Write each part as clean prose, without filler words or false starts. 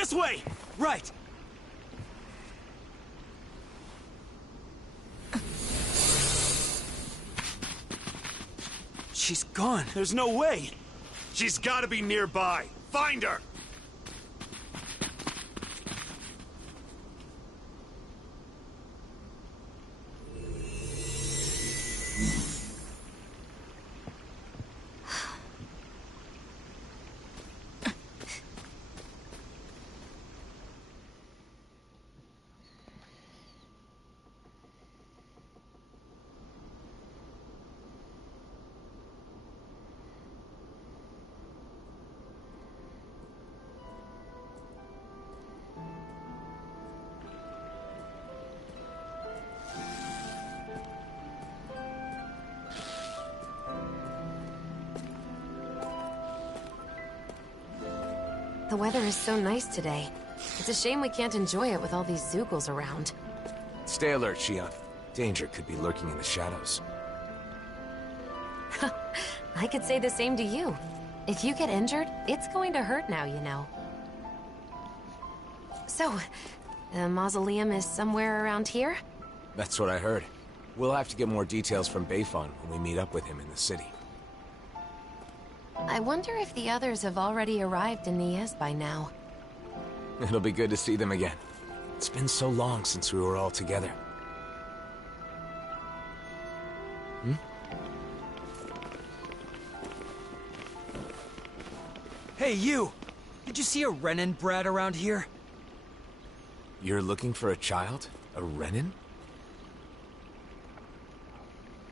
This way! Right! She's gone. There's no way! She's gotta be nearby! Find her! The weather is so nice today. It's a shame we can't enjoy it with all these Zeugles around. Stay alert, Shion. Danger could be lurking in the shadows. I could say the same to you. If you get injured, it's going to hurt now, you know. So, the mausoleum is somewhere around here? That's what I heard. We'll have to get more details from Beifong when we meet up with him in the city. I wonder if the others have already arrived in Niez by now. It'll be good to see them again. It's been so long since we were all together. Hey, you! Did you see a Renin brat around here? You're looking for a child? A Renin?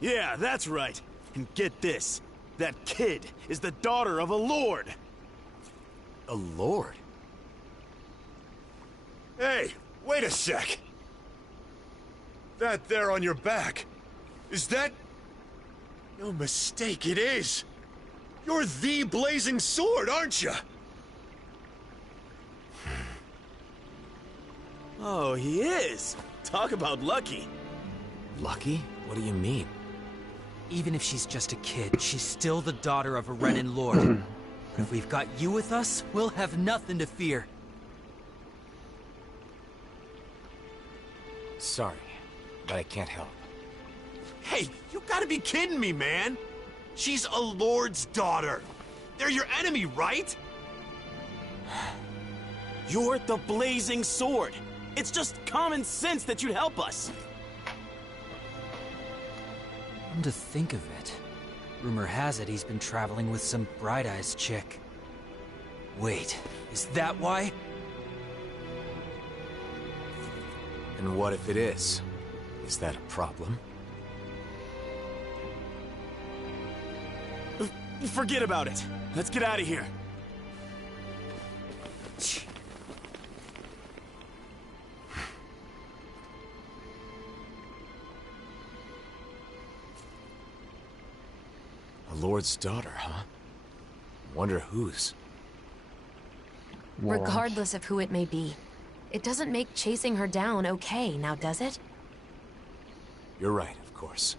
Yeah, that's right. And get this. That kid is the daughter of a lord. A lord? Hey, wait a sec! That there on your back, is that... No mistake, it is! You're the Blazing Sword, aren't you? Oh, he is. Talk about lucky. Lucky? What do you mean? Even if she's just a kid, she's still the daughter of a Renin lord. And if we've got you with us, we'll have nothing to fear. Sorry, but I can't help. Hey, you gotta be kidding me, man! She's a lord's daughter! They're your enemy, right? You're the Blazing Sword. It's just common sense that you'd help us. Come to think of it, rumor has it he's been traveling with some bright-eyes chick. Wait, is that why? And what if it is? Is that a problem? Forget about it. Let's get out of here. A lord's daughter, huh? Wonder whose. Regardless of who it may be. It doesn't make chasing her down okay, now does it? You're right, of course.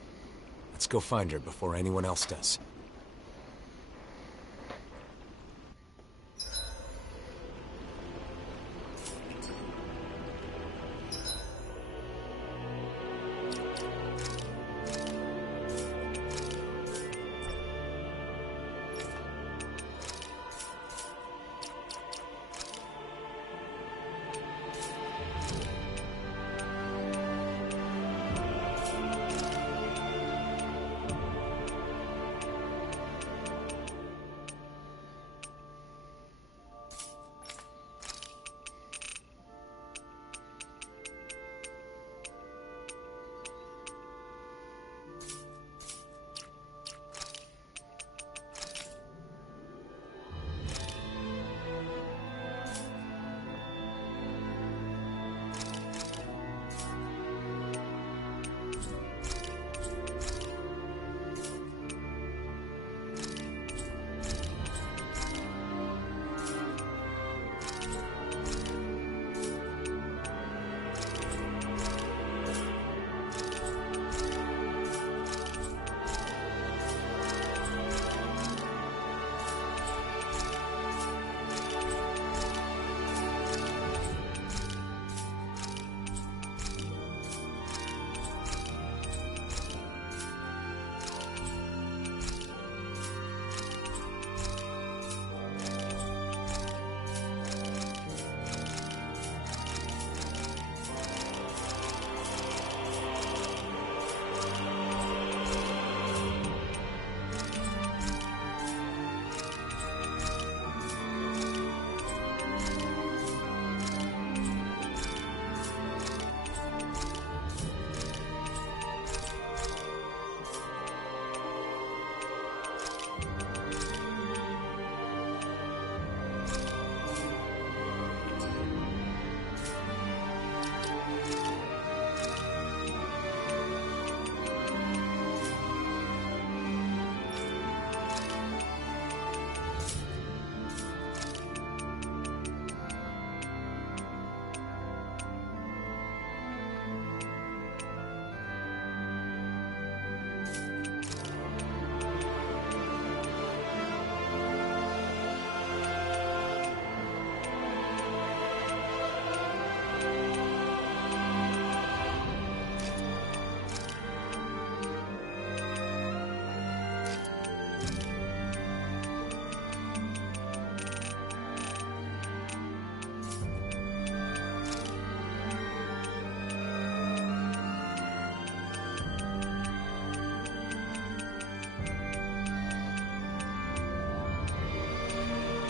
Let's go find her before anyone else does.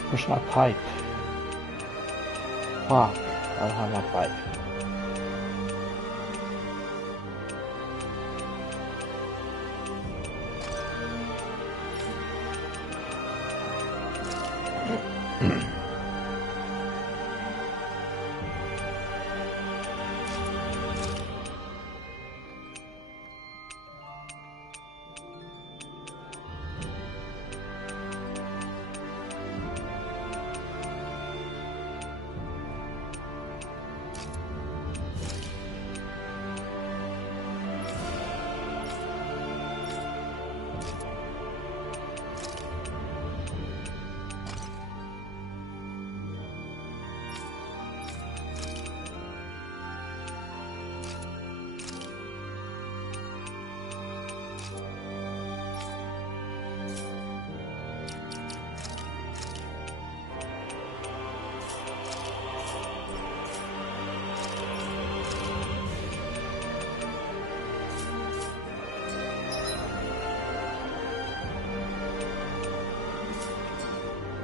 Push a pipe. Wow, I'll have a pipe.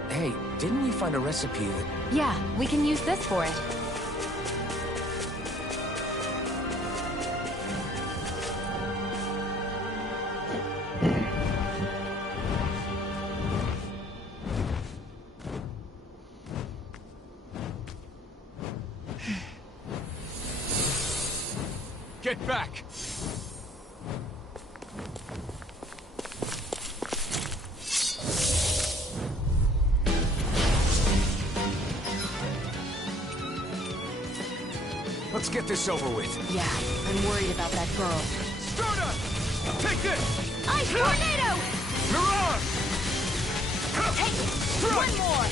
Hey, didn't we find a recipe that... Yeah, we can use this for it. Get back! Let's get this over with. Yeah, I'm worried about that girl. Stardust! Take this! Ice Tornado! Mirage! Hey, one more!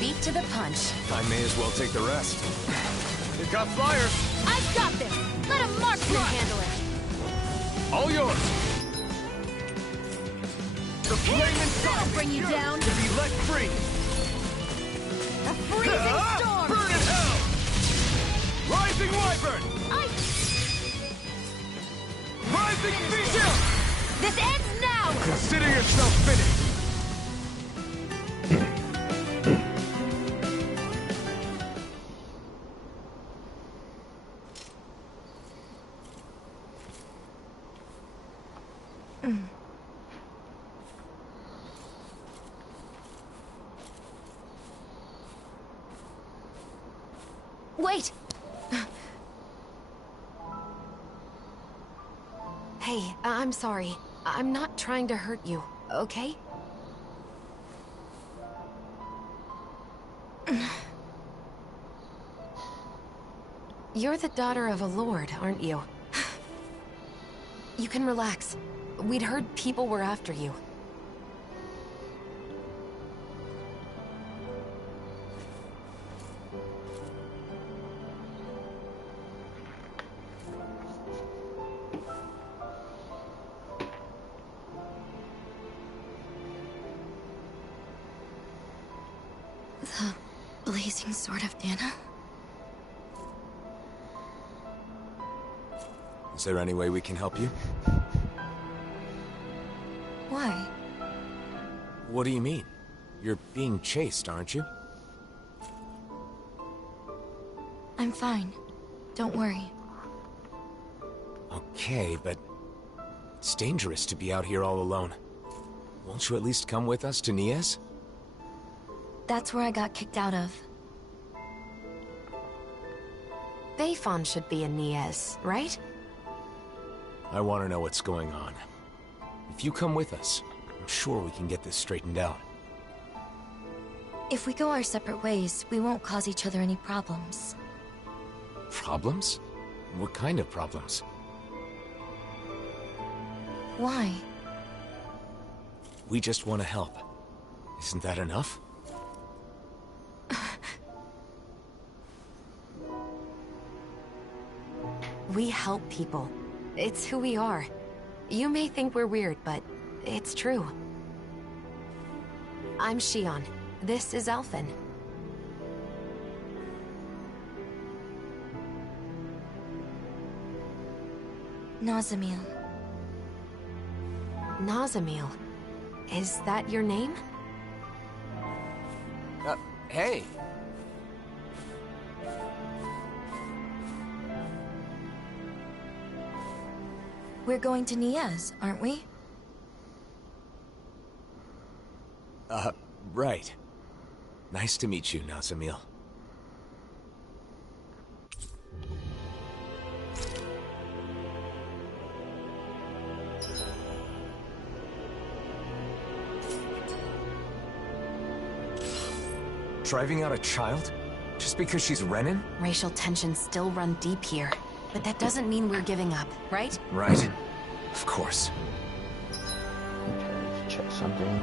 Beat to the punch. I may as well take the rest. You got flyers! I've got this! Let a marksman handle it! All yours! The flaming That'll sun bring you down! to be let free! A freezing storm! Burn in hell! Rising Wyvern! Rising Beast! This ends now! Consider yourself finished! Wait! Hey, I'm sorry. I'm not trying to hurt you, okay? You're the daughter of a lord, aren't you? You can relax. We'd heard people were after you. The blazing sword of Dana? Is there any way we can help you? Why? What do you mean? You're being chased, aren't you? I'm fine. Don't worry. Okay, but... it's dangerous to be out here all alone. Won't you at least come with us to Niez? That's where I got kicked out of. Bayfon should be in Niez, right? I want to know what's going on. If you come with us, I'm sure we can get this straightened out. If we go our separate ways, we won't cause each other any problems. Problems? What kind of problems? Why? We just want to help. Isn't that enough? We help people. It's who we are. You may think we're weird, but it's true. I'm Shion. This is Alphen. Nazamil. Nazamil. Is that your name? Hey. We're going to Niaz, aren't we? Right. Nice to meet you, Nazamil. Driving out a child? Just because she's Renan? Racial tensions still run deep here. But that doesn't mean we're giving up, right? Right. Of course. Okay, let's check something.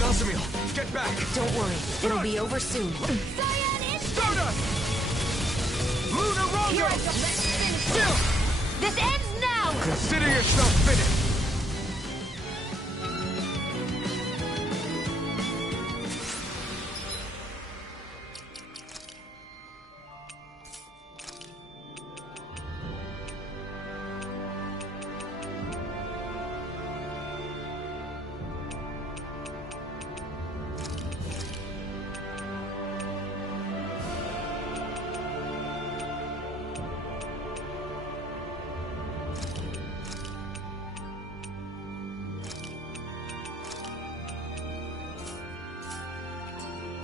Nazamil, get back! Don't worry, it'll be over soon. Stardust! Luna Rondo! Still! This ends now! Consider yourself finished!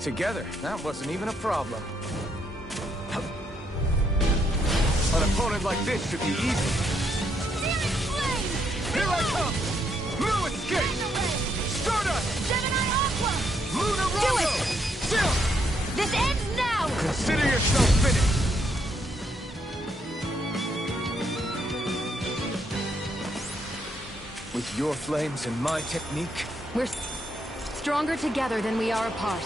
Together, that wasn't even a problem. An opponent like this should be easy. Here I come! No escape! Stardust! Gemini Aqua! Luna Do Rondo! it! Still! This ends now! Consider yourself finished! With your flames and my technique, We're stronger together than we are apart.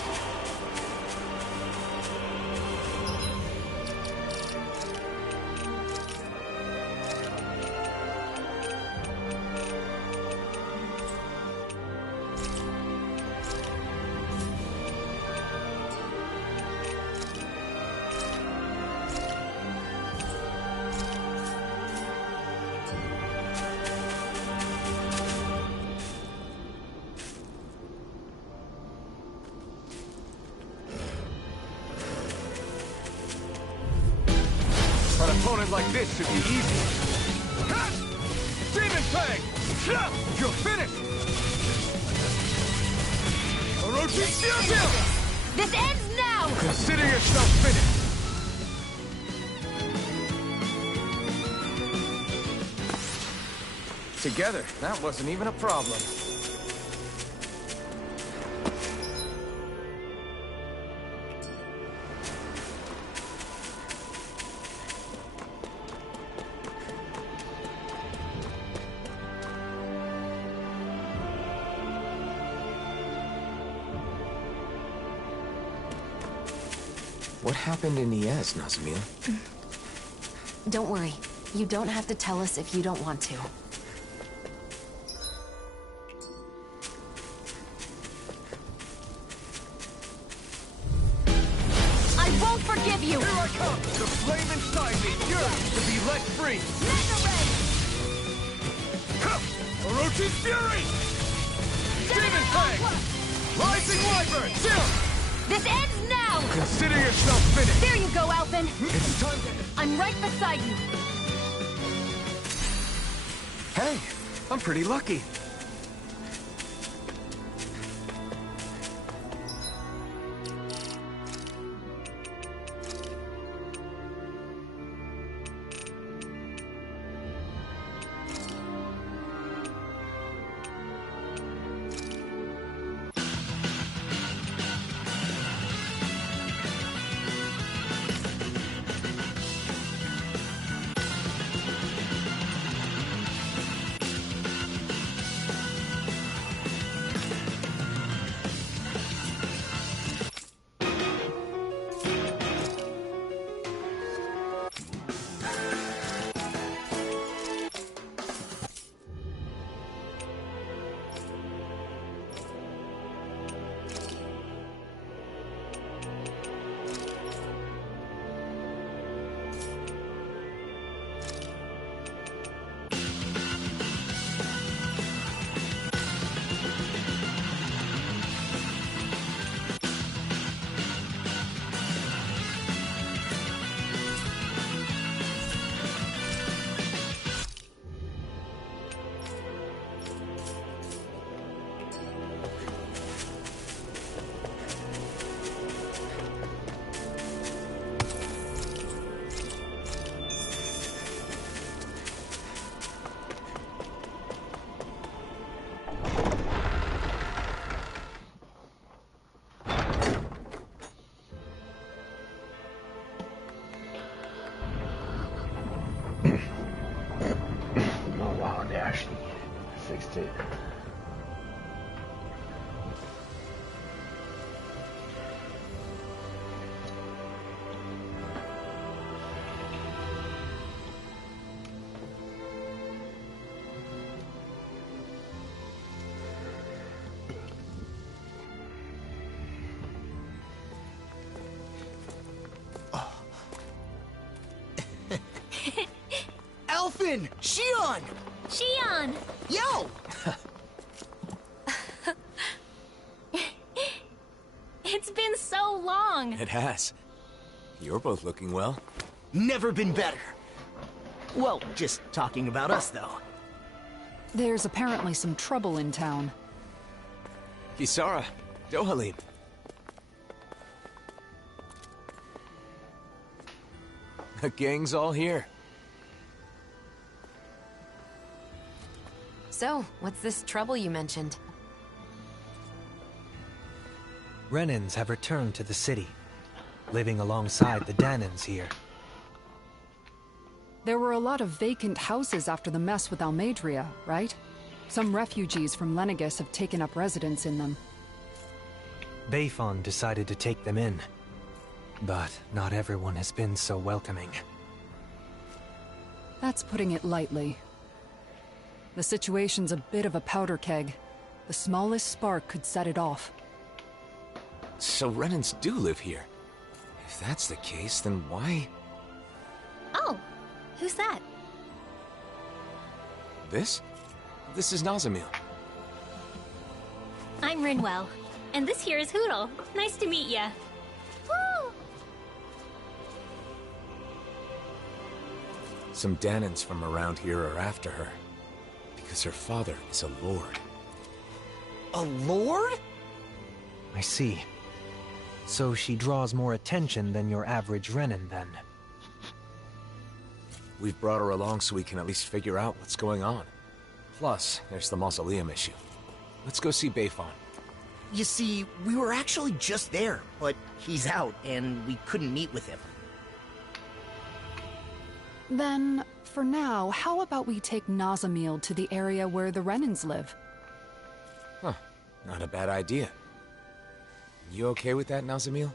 An opponent like this should be easy. Demon Fang! You're finished! Orochi Shield! This ends now! Consider yourself finished! Together, that wasn't even a problem. What happened in Iyez, Nazamiel? Don't worry. You don't have to tell us if you don't want to. I won't forgive you! Here I come! The flame inside me yearns to be let free! Mega Ray! Orochi's Fury! Demon Fang! Rising Wyvern! Chill! This ends now! Consider yourself finished! There you go, Alphen! It's time to... I'm right beside you! Hey, I'm pretty lucky. Fixed it. Alphen! Shion! Shion! Yo! It's been so long! It has. You're both looking well. Never been better. Well, just talking about us, though. There's apparently some trouble in town. Kisara, Dohalim. The gang's all here. So, what's this trouble you mentioned? Renans have returned to the city, living alongside the Dahnans here. There were a lot of vacant houses after the mess with Almeidrea, right? Some refugees from Lenegis have taken up residence in them. Bayfon decided to take them in, but not everyone has been so welcoming. That's putting it lightly. The situation's a bit of a powder keg. The smallest spark could set it off. So Renans do live here. If that's the case, then why... Oh, who's that? This? This is Nazamiel. I'm Rinwell, and this here is Hootle. Nice to meet ya. Woo! Some Danans from around here are after her. Because her father is a lord. A lord? I see. So she draws more attention than your average Renan, then. We've brought her along so we can at least figure out what's going on. Plus, there's the mausoleum issue. Let's go see Bayfon. You see, we were actually just there, but he's out, and we couldn't meet with him. Then, for now, how about we take Nazamil to the area where the Renans live? Huh. Not a bad idea. You okay with that, Nazamil?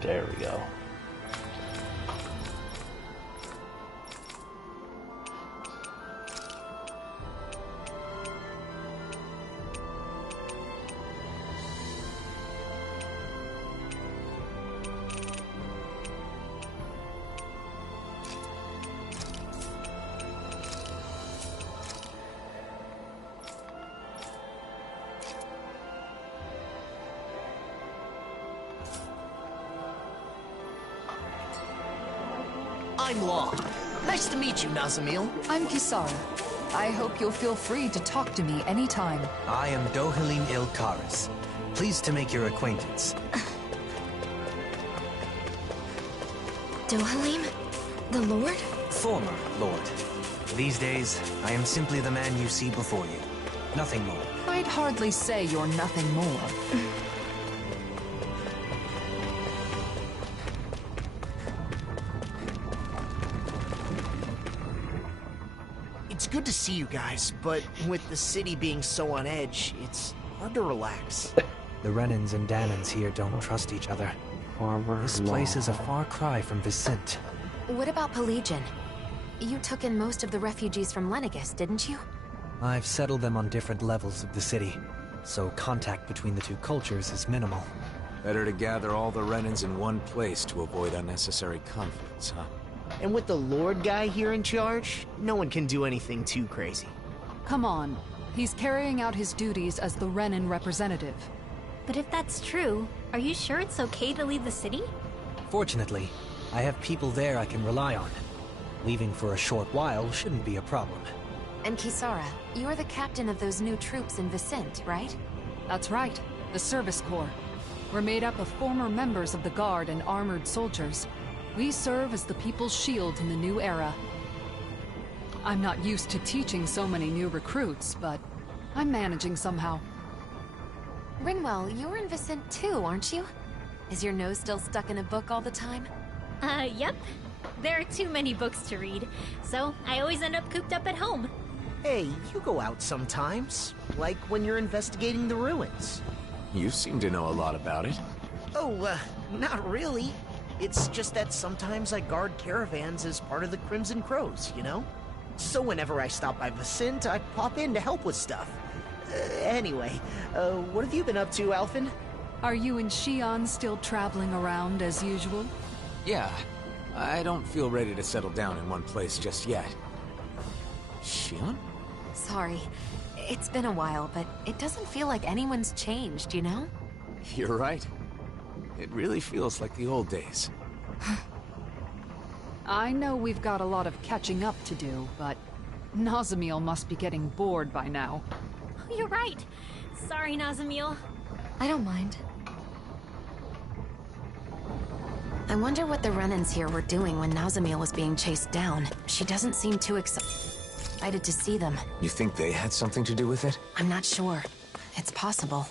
There we go. Law. Nice to meet you, Nazamil. I'm Kisara. I hope you'll feel free to talk to me anytime. I am Dohalim Ilkaris. Pleased to make your acquaintance. Dohalim? The Lord? Former Lord. These days, I am simply the man you see before you. Nothing more. I'd hardly say you're nothing more. It's good to see you guys, but with the city being so on edge, it's hard to relax. The Renans and Danans here don't trust each other. This place is a far cry from Vicent. What about Pelagian? You took in most of the refugees from Lenegis, didn't you? I've settled them on different levels of the city, so contact between the two cultures is minimal. Better to gather all the Renans in one place to avoid unnecessary conflicts, huh? And with the Lord guy here in charge, no one can do anything too crazy. Come on. He's carrying out his duties as the Renan representative. But if that's true, are you sure it's okay to leave the city? Fortunately, I have people there I can rely on. Leaving for a short while shouldn't be a problem. And Kisara, you're the captain of those new troops in Vicent, right? That's right. The Service Corps. We're made up of former members of the Guard and armored soldiers. We serve as the people's shield in the new era. I'm not used to teaching so many new recruits, but I'm managing somehow. Rinwell, you're in Vicent too, aren't you? Is your nose still stuck in a book all the time? Yep. There are too many books to read, so I always end up cooped up at home. Hey, you go out sometimes, like when you're investigating the ruins. You seem to know a lot about it. Oh, not really. It's just that sometimes I guard caravans as part of the Crimson Crows, you know? So whenever I stop by Vicent, I pop in to help with stuff. Anyway, what have you been up to, Alphen? Are you and Shion still traveling around as usual? Yeah, I don't feel ready to settle down in one place just yet. Shion? Sorry. It's been a while, but it doesn't feel like anyone's changed, you know? You're right. It really feels like the old days. I know we've got a lot of catching up to do, but Nazamil must be getting bored by now. You're right. Sorry, Nazamil. I don't mind. I wonder what the Renans here were doing when Nazamil was being chased down. She doesn't seem too excited to see them. You think they had something to do with it? I'm not sure. It's possible.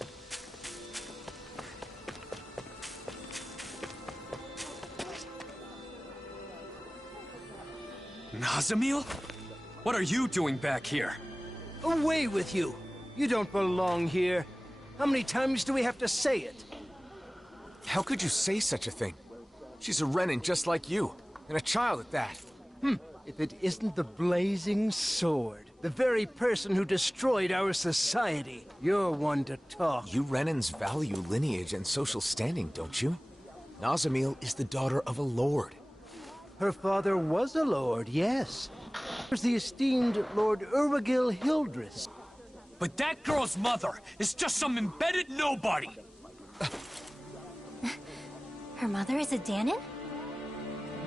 Nazamil? What are you doing back here? Away with you! You don't belong here. How many times do we have to say it? How could you say such a thing? She's a Renan just like you, and a child at that. If it isn't the Blazing Sword, the very person who destroyed our society, you're one to talk. You Renans value lineage and social standing, don't you? Nazamil is the daughter of a lord. Her father was a lord, yes. There's the esteemed Lord Urwagil Hildreth. But that girl's mother is just some embedded nobody! Her mother is a Danan?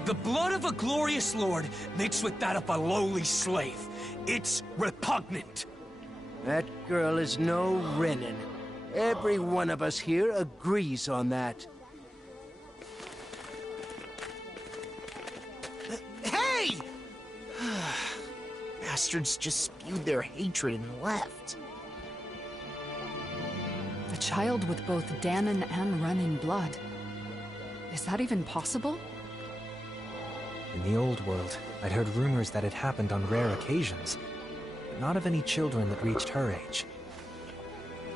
The blood of a glorious lord mixed with that of a lowly slave. It's repugnant. That girl is no Renan. Every one of us here agrees on that. Hey! Bastards just spewed their hatred and left. A child with both Danan and Renan blood. Is that even possible? In the old world, I'd heard rumors that it happened on rare occasions, but not of any children that reached her age.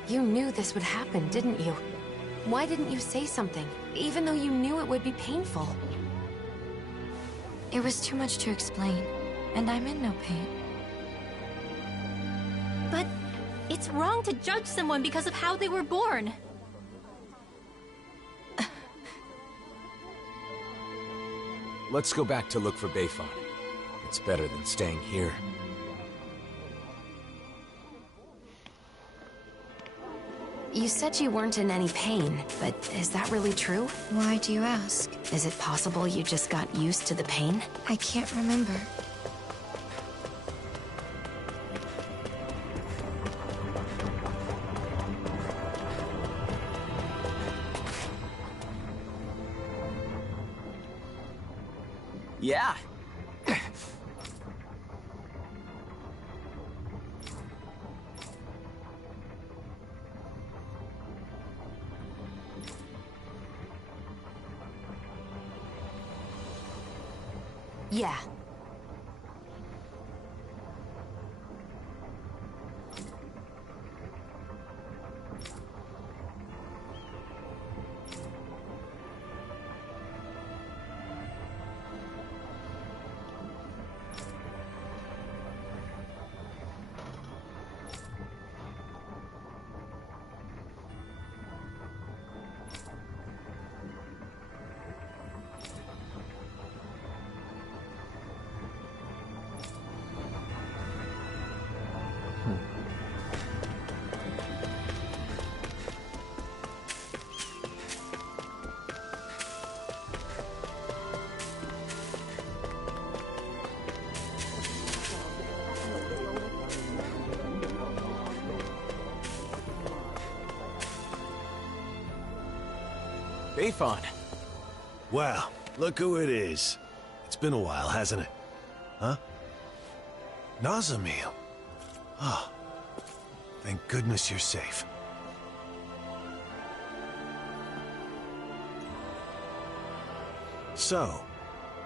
You knew this would happen, didn't you? Why didn't you say something, even though you knew it would be painful? It was too much to explain, and I'm in no pain. But it's wrong to judge someone because of how they were born. Let's go back to look for Bayfon. It's better than staying here. You said you weren't in any pain, but is that really true? Why do you ask? Is it possible you just got used to the pain? I can't remember. Yeah. Yeah. Bayfon. Well, look who it is. It's been a while, hasn't it? Huh? Nazamil. Ah. Thank goodness you're safe. So,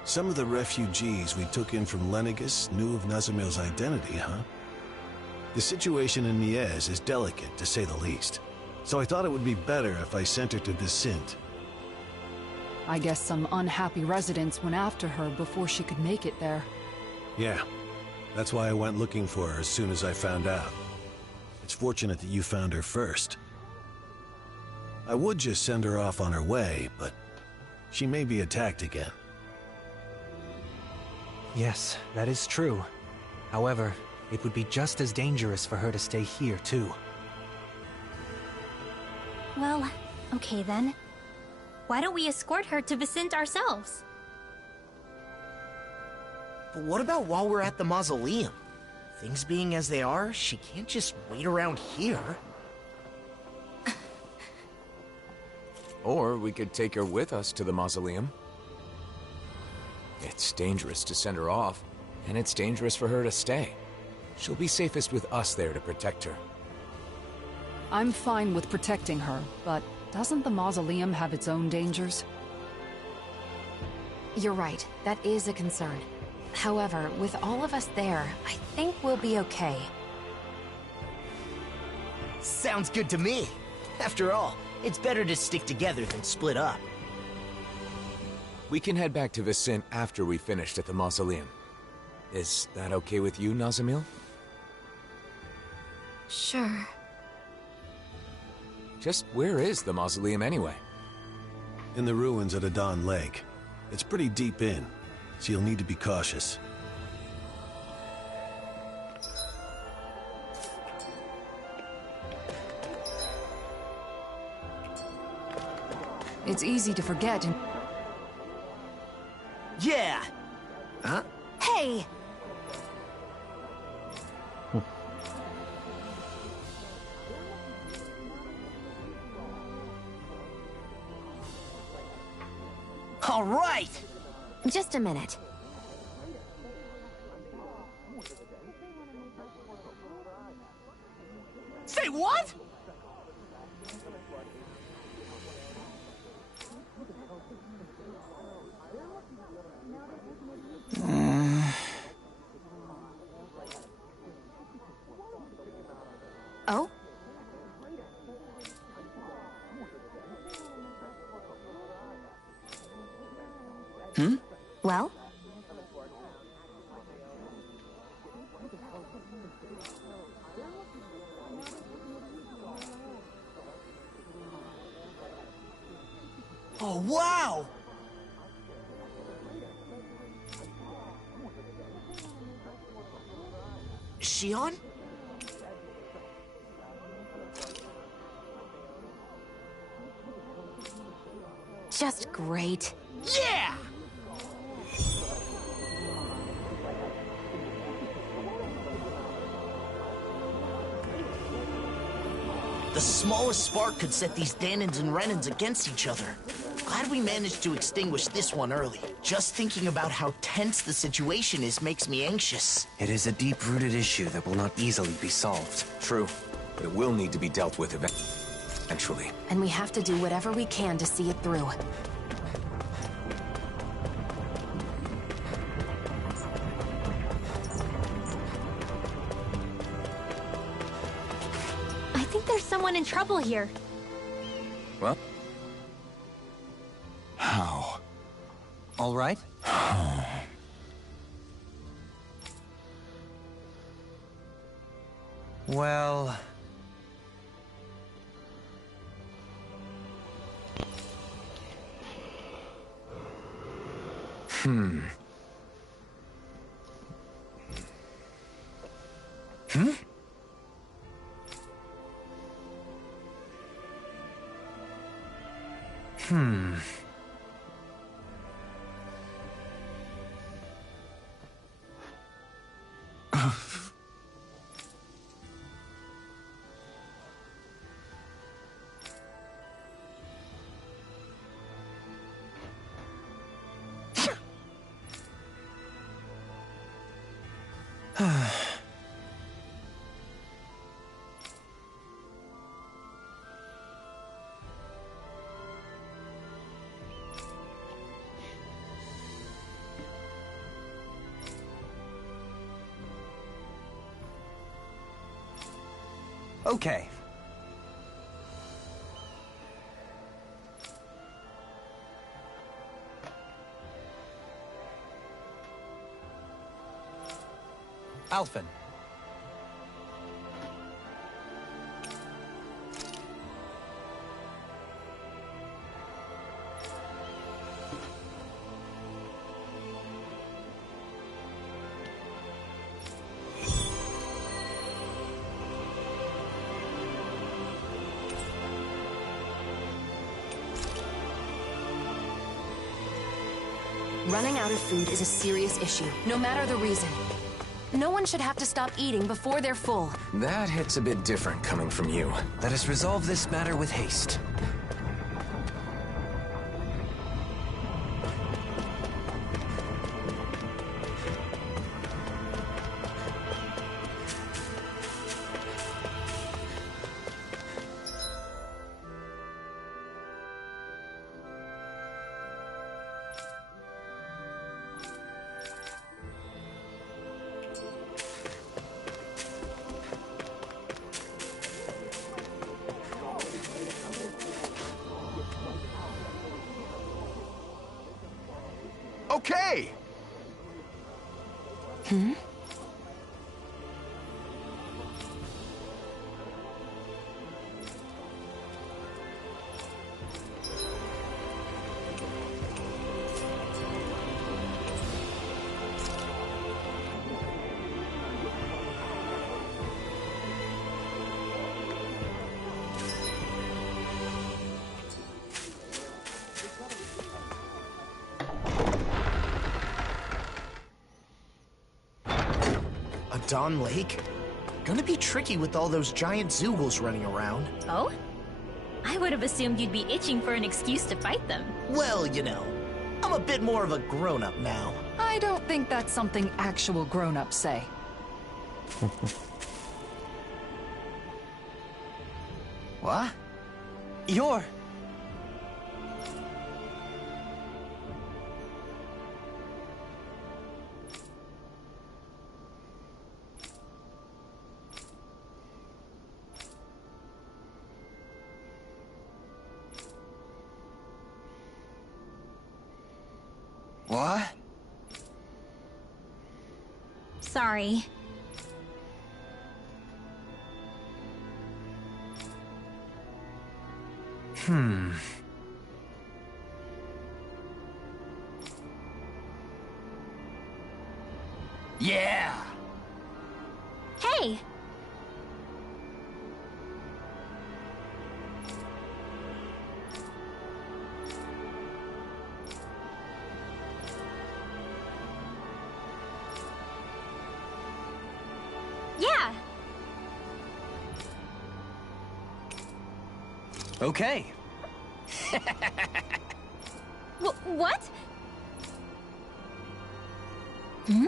some of the refugees we took in from Lenegus knew of Nazamil's identity, huh? The situation in Niez is delicate, to say the least. So I thought it would be better if I sent her to Vicente. I guess some unhappy residents went after her before she could make it there. Yeah. That's why I went looking for her as soon as I found out. It's fortunate that you found her first. I would just send her off on her way, but she may be attacked again. Yes, that is true. However, it would be just as dangerous for her to stay here, too. Well, okay then. Why don't we escort her to Vicente ourselves? But what about while we're at the mausoleum? Things being as they are, she can't just wait around here. Or we could take her with us to the mausoleum. It's dangerous to send her off, and it's dangerous for her to stay. She'll be safest with us there to protect her. I'm fine with protecting her, but doesn't the mausoleum have its own dangers? You're right. That is a concern. However, with all of us there, I think we'll be okay. Sounds good to me. After all, it's better to stick together than split up. We can head back to Vicente after we finished at the mausoleum. Is that okay with you, Nazamil? Sure. Just where is the mausoleum anyway? In the ruins at Adon Lake. It's pretty deep in, so you'll need to be cautious. It's easy to forget and... Yeah! Huh? Hey! All right! Just a minute. Say what? Oh? Well? Oh, wow! Shion? just great. Yeah! The smallest spark could set these Dahnans and Renans against each other. Glad we managed to extinguish this one early. Just thinking about how tense the situation is makes me anxious. It is a deep-rooted issue that will not easily be solved. True, but it will need to be dealt with eventually. And we have to do whatever we can to see it through. I think there's someone in trouble here. What? How? All right? Well... Hmm. Hmm? Hmm. Okay. Alphen. Running out of food is a serious issue, no matter the reason. No one should have to stop eating before they're full. That hits a bit different coming from you. Let us resolve this matter with haste. Okay! Hmm? Dawn Lake? Gonna be tricky with all those giant Zeugles running around. Oh? I would have assumed you'd be itching for an excuse to fight them. Well, you know, I'm a bit more of a grown-up now. I don't think that's something actual grown-ups say. What? You're... What? Sorry. Yeah! Hey! Okay. What? Hmm?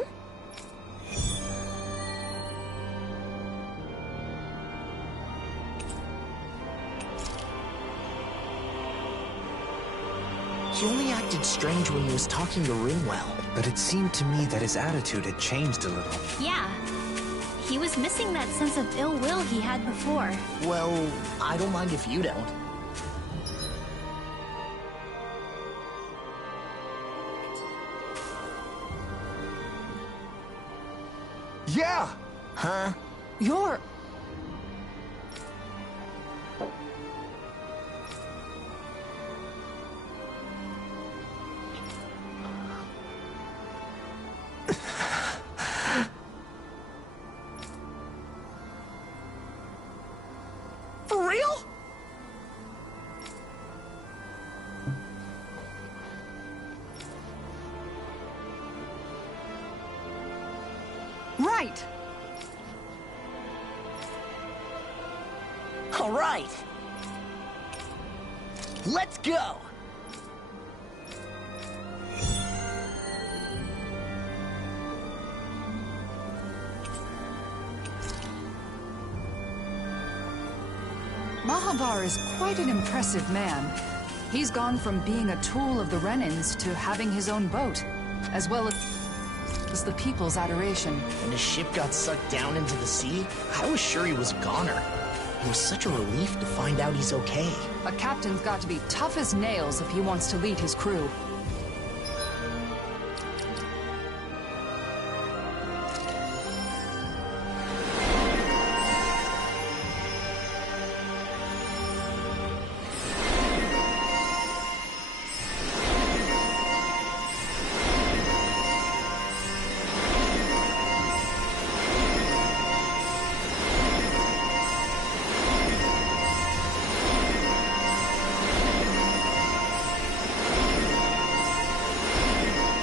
He only acted strange when he was talking to Ringwell. But it seemed to me that his attitude had changed a little. Yeah. He was missing that sense of ill will he had before. Well, I don't mind if you don't. Yeah! Huh? You're... For real? Right! All right. Let's go! Mahavar is quite an impressive man. He's gone from being a tool of the Renans to having his own boat, as well as the people's adoration. When his ship got sucked down into the sea, I was sure he was a goner. It was such a relief to find out he's okay. A captain's got to be tough as nails if he wants to lead his crew.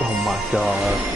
Oh my god.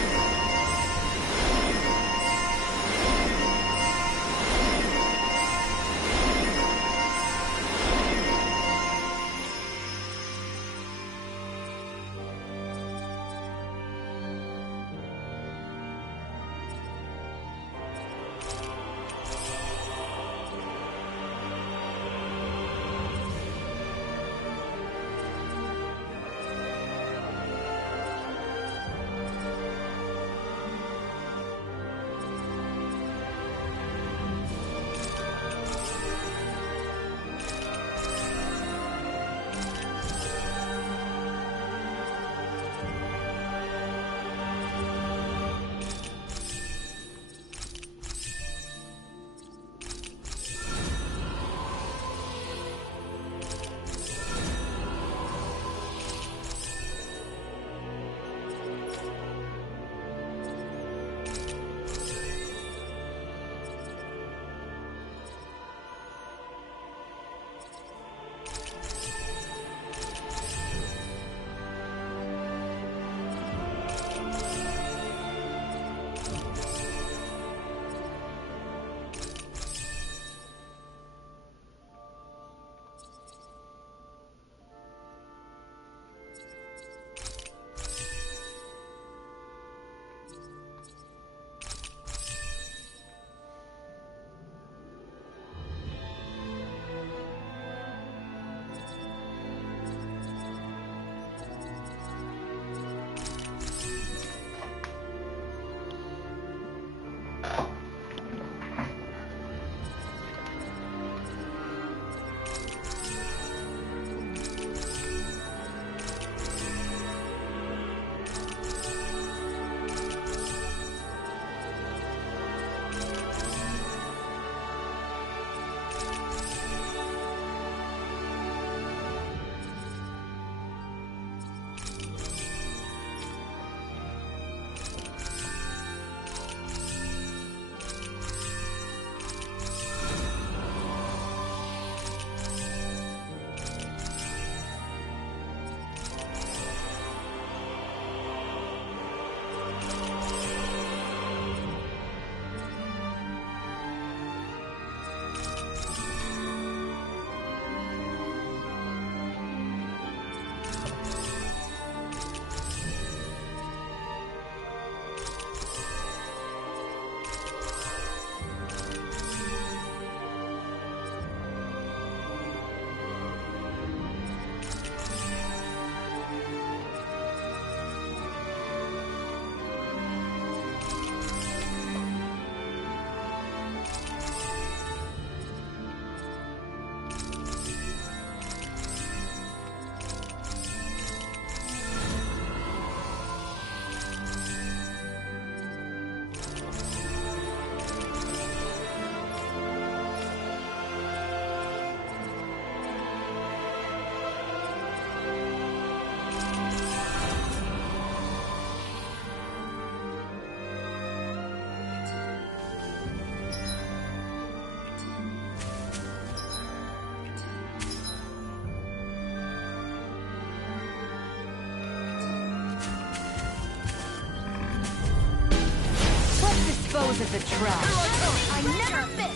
to the trap. I never fit!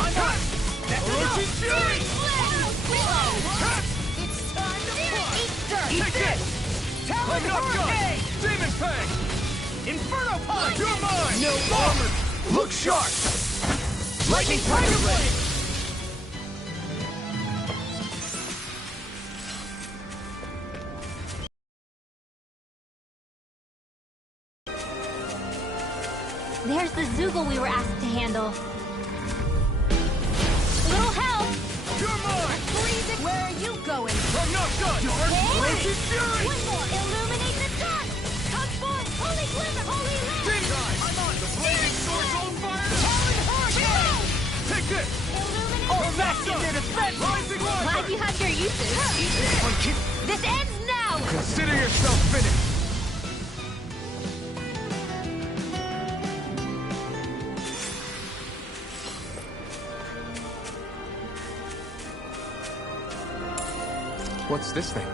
I'm hot! Orochi's Fury! It's time to push! Take this! I'm not done! Demon Fang! Inferno Punch! You're mine! No armor! Look sharp! Lightning Tiger Blade! There's the Zoogle we were asked to handle. Little help! You're mine! Please, where are you going? I'm not done! Orochi's Fury! One more! Illuminate the sun! Come forth! Holy Glimmer! Holy Land! Ding! I'm on! The blazing sword's on fire! Talon Hurricane! Take this! Illuminate All the back sun! in their defense! Rising Glad Wyvern! you have your uses. This ends now! Consider yourself finished! What's this thing?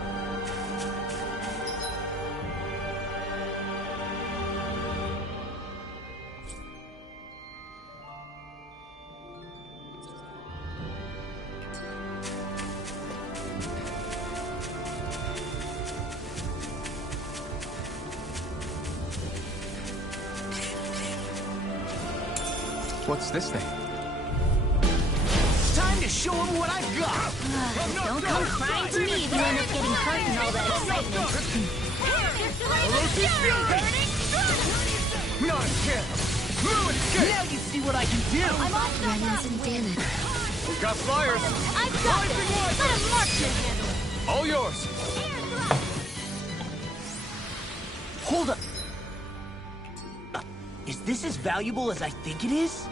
What's this thing? It's time to show him what I've got! Don't come crying to me if you end up getting hurt in all that excitement. Orochi's Fury! Not a chance! Blue escape! Now you see what I can do! I'm off the Renans and Danon. We got flyers! I've got this! Let a marksman handle it! All yours! Hold up! Is this as valuable as I think it is?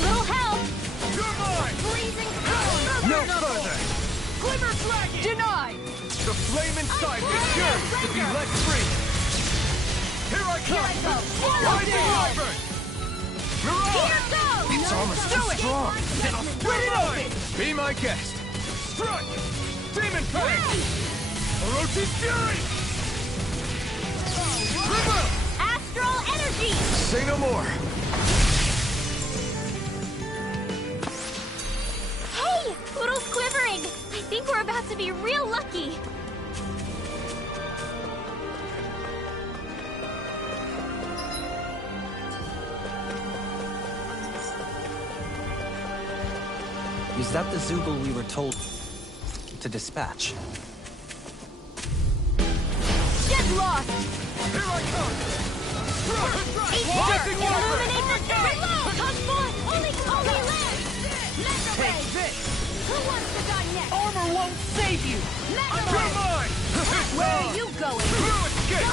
Little help! You're mine! Blazing power! No further! Glimmer Flagon! Denied! The flame inside is yours to be let free! Here I come! Rising Wyvern! Mirage! Its armor's too strong! Then I'll split it open! Be my guest! Strike! Demon Fang! Orochi's Fury! River! Astral Energy! Say no more! Hey! Poodle's quivering! I think we're about to be real lucky! Is that the Zoogle we were told to dispatch? Get lost! Here I come! Rising Illuminate Wyvern! the sun! Come forth! Holy Land! Mega Ray! Take this! Who wants to die next? Armor won't save you! Mega You're Ray! mine! Where are you going? Blue escape!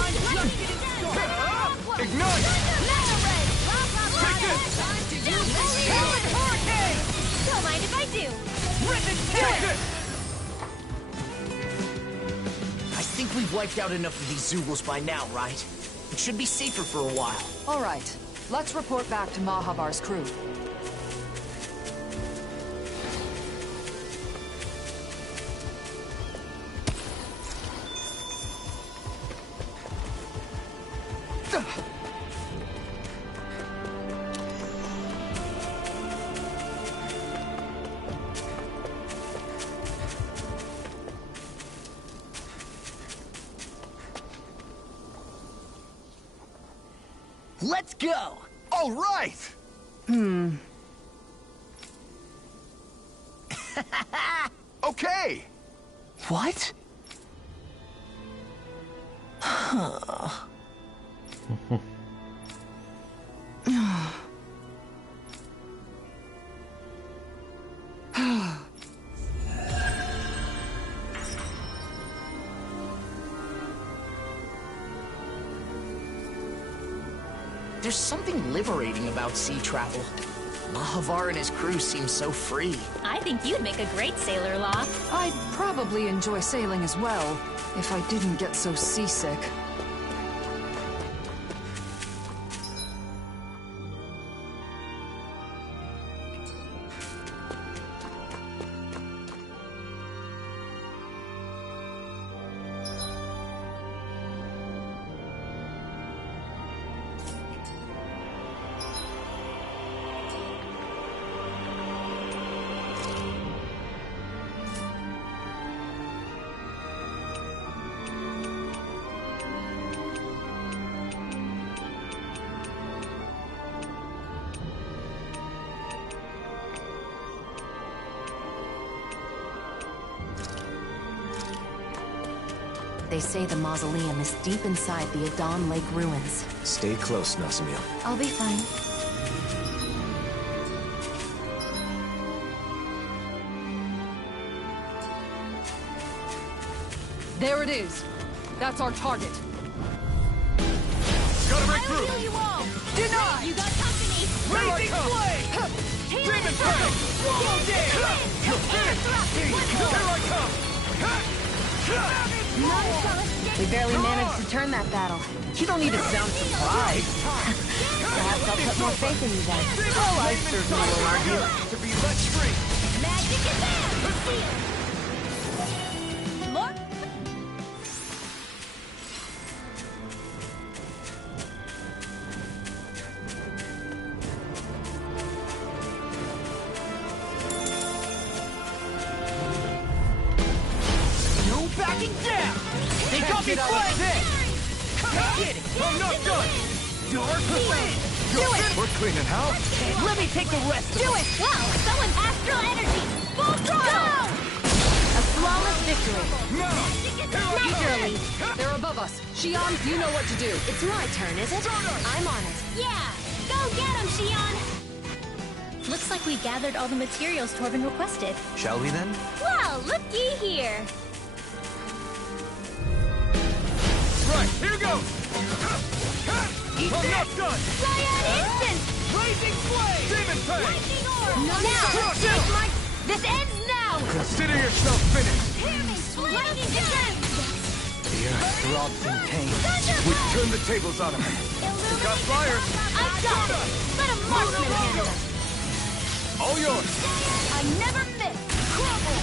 Ignite! Mega Ray! Take this! Talon Hurricane! Don't mind if I do. Take this! I think we've wiped out enough of these Zoogles by now, right? It should be safer for a while. All right, let's report back to Mahabar's crew. Let's go! All right! Okay! What? There's something liberating about sea travel. Mahavar and his crew seem so free. I think you'd make a great sailor, Law. I'd probably enjoy sailing as well, if I didn't get so seasick. They say the mausoleum is deep inside the Adon Lake ruins. Stay close, Nasamil. I'll be fine. There it is. That's our target. Gotta break through! I'll heal you all! Denied! You got company! Blazing Flame! Demon Fang! Full dance! You're finished! Here I come! We barely managed to turn that battle. You don't need to sound surprised. Perhaps I'll put more faith in you then. Oh, I certainly will argue. To be let free! Magic is there! More? No backing down! They got me flanked! Get it! I'm not done! Dark Flame! Do it! We're cleaning house! Let me take the rest of Do it! Wow! Someone's astral energy! Full throttle! A flawless victory. Naturally! They're above us. Shion, you know what to do. It's my turn, is it? I'm on it. Yeah! Go get him, Shion! Looks like we gathered all the materials Torvin requested. Shall we then? Well, looky here! Right, here goes! I'm not done! Cyan Instant! Blazing Flame! Demon Fang! Lightning Orb! Now! Take my... This ends now! Consider yourself finished! Lightning Defense! The earth throbs in pain. We turn the tables on him. We got flyers! I've got it! Let a marksman handle it! All yours! I never miss! Crumble!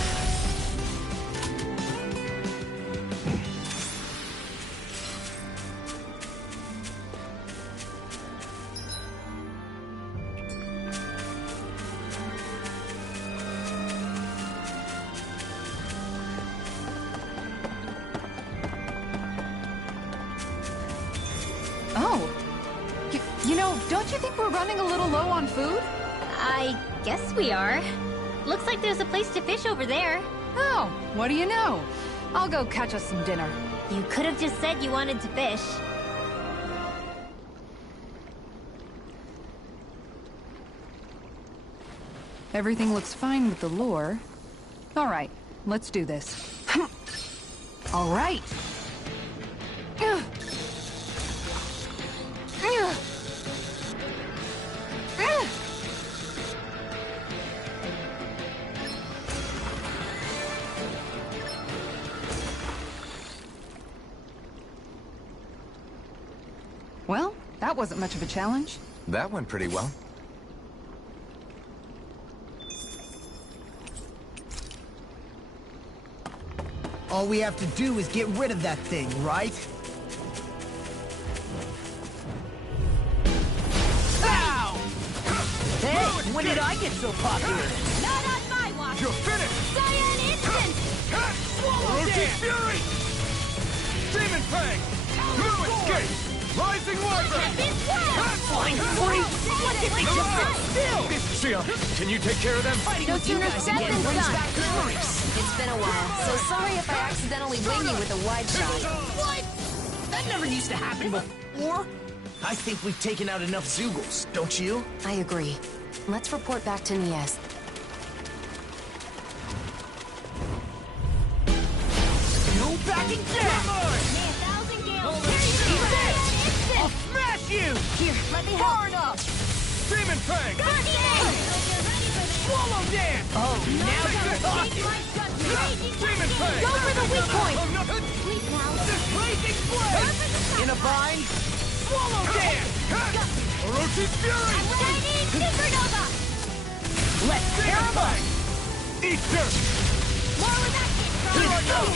Oh. You know, don't you think we're running a little low on food? I guess we are. Looks like there's a place to fish over there. Oh, what do you know? I'll go catch us some dinner. You could have just said you wanted to fish. Everything looks fine with the lure. All right, let's do this. All right. Well, that wasn't much of a challenge. That went pretty well. All we have to do is get rid of that thing, right? Ow! Hey, when did I get so popular? Not on my watch! You're finished! Cyan Instant! Swallow Fury! Demon Fang! No escape! Rising Wyvern! Flying free! What did they just sit still? Shion, can you take care of them? No sooner said than done. It's been a while, so sorry if I accidentally wing you with a wide shot. What? That never used to happen before. I think we've taken out enough Zeugles, don't you? I agree. Let's report back to Nies. No backing down! I'll smash you! Here, let me help. Far enough! Demon Fang! Guardian! Swallow dance! Oh, now you're talking! Demon Fang! Go for the weak point! This blazing blade! In a bind? Swallow dance! Orochi's Fury! Chinese Supernova! Let's tear him up! Eat dirt! More with that Here I go!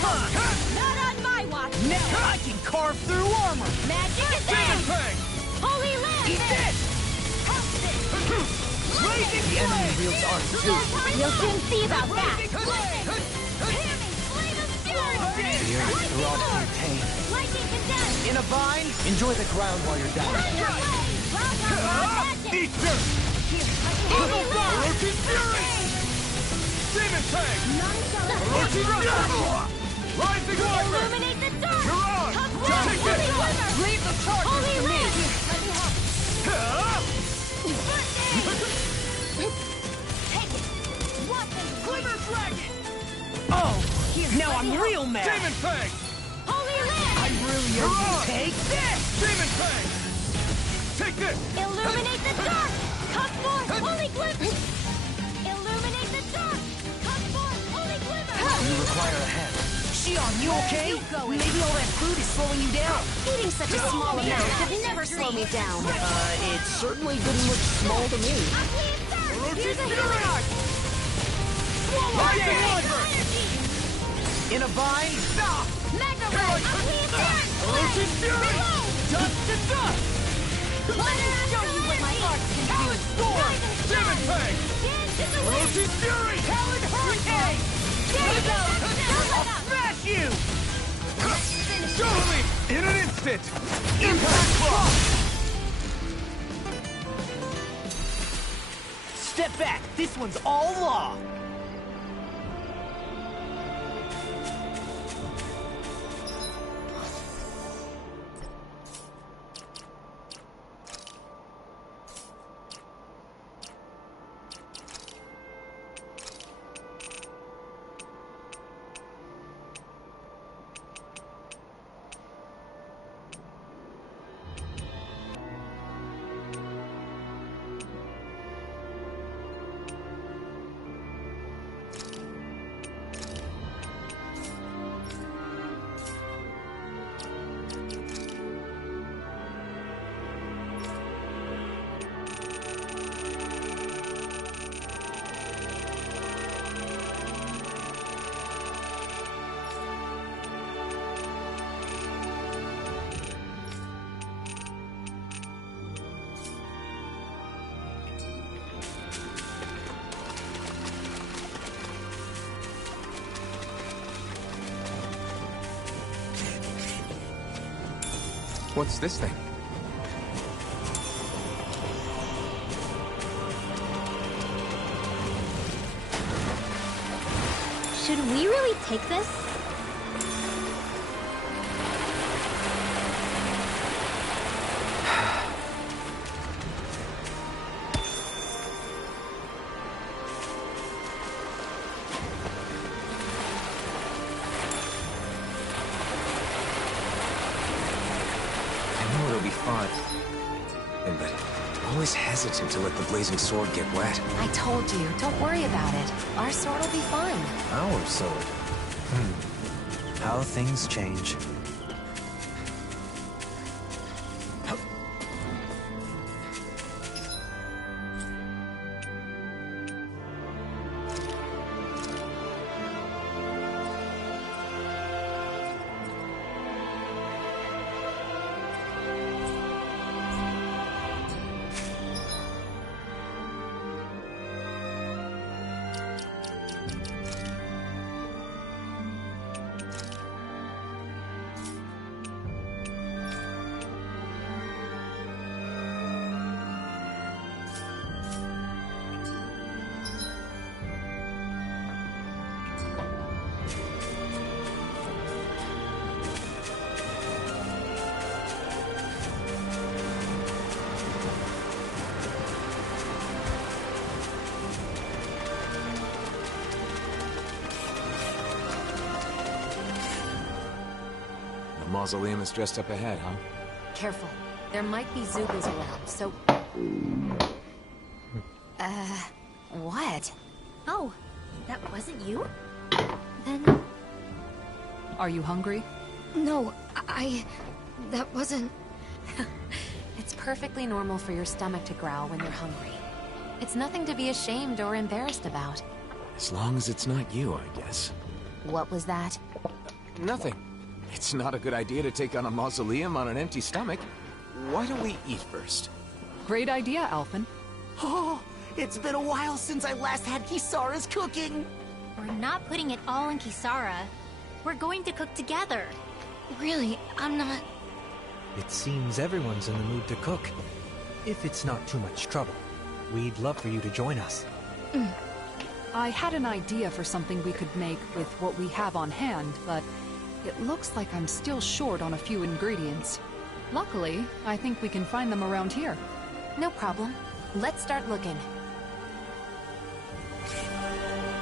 Not on my watch! Now I can carve through armor! Magic Demon advance! Fang! Holy land! Eat this! Blazing The enemy wields art too. You'll soon see about that! Yearning through all your pain. Lightning condemned! In a bind? Enjoy the ground while you're down. Eat dirt! Orochi's Fury! Demon Fang! Orochi's Fury! Rising Wyvern! Illuminate the dark! Mirage! Take Holy this! Wyvern! Leave the charges Holy to me! land! Let me help! Take it! Glimmer Dragon! Oh, now I'm real mad! Demon Fang! Holy land! I really hope you take this! Demon Fang! Take this! Illuminate the dark! Come forth, holy glimmer! Illuminate the dark! Come forth, holy glimmer! You require a hand. Shion, you okay? Maybe all that food is slowing you down. Eating such a small amount could never slow me down. It certainly didn't look small to me. Here's a healing art! Rising Wyvern! In a bind? Stop! Mega ray! Orochi's Fury! Dust to dust! Let me show you what my art can do! Talon Storm! Demon Fang! Orochi's Fury! Talon Hurricane! There you go! I'll smash you! Totally! In an instant! Impact Block! Step back! This one's all law! What's this thing? Should we really take this? Always hesitant to let the blazing sword get wet. I told you, don't worry about it. Our sword will be fine. Our sword? How things change. Mausoleum is dressed up ahead, huh? Careful. There might be Zugos around, so... What? Oh, that wasn't you? Then... Are you hungry? No, that wasn't... It's perfectly normal for your stomach to growl when you're hungry. It's nothing to be ashamed or embarrassed about. As long as it's not you, I guess. What was that? Nothing. It's not a good idea to take on a mausoleum on an empty stomach. Why don't we eat first? Great idea, Alphen. Oh, it's been a while since I last had Kisara's cooking. We're not putting it all in Kisara. We're going to cook together. Really, I'm not... It seems everyone's in the mood to cook. If it's not too much trouble, we'd love for you to join us. I had an idea for something we could make with what we have on hand, but it looks like I'm still short on a few ingredients. Luckily, I think we can find them around here. No problem. Let's start looking.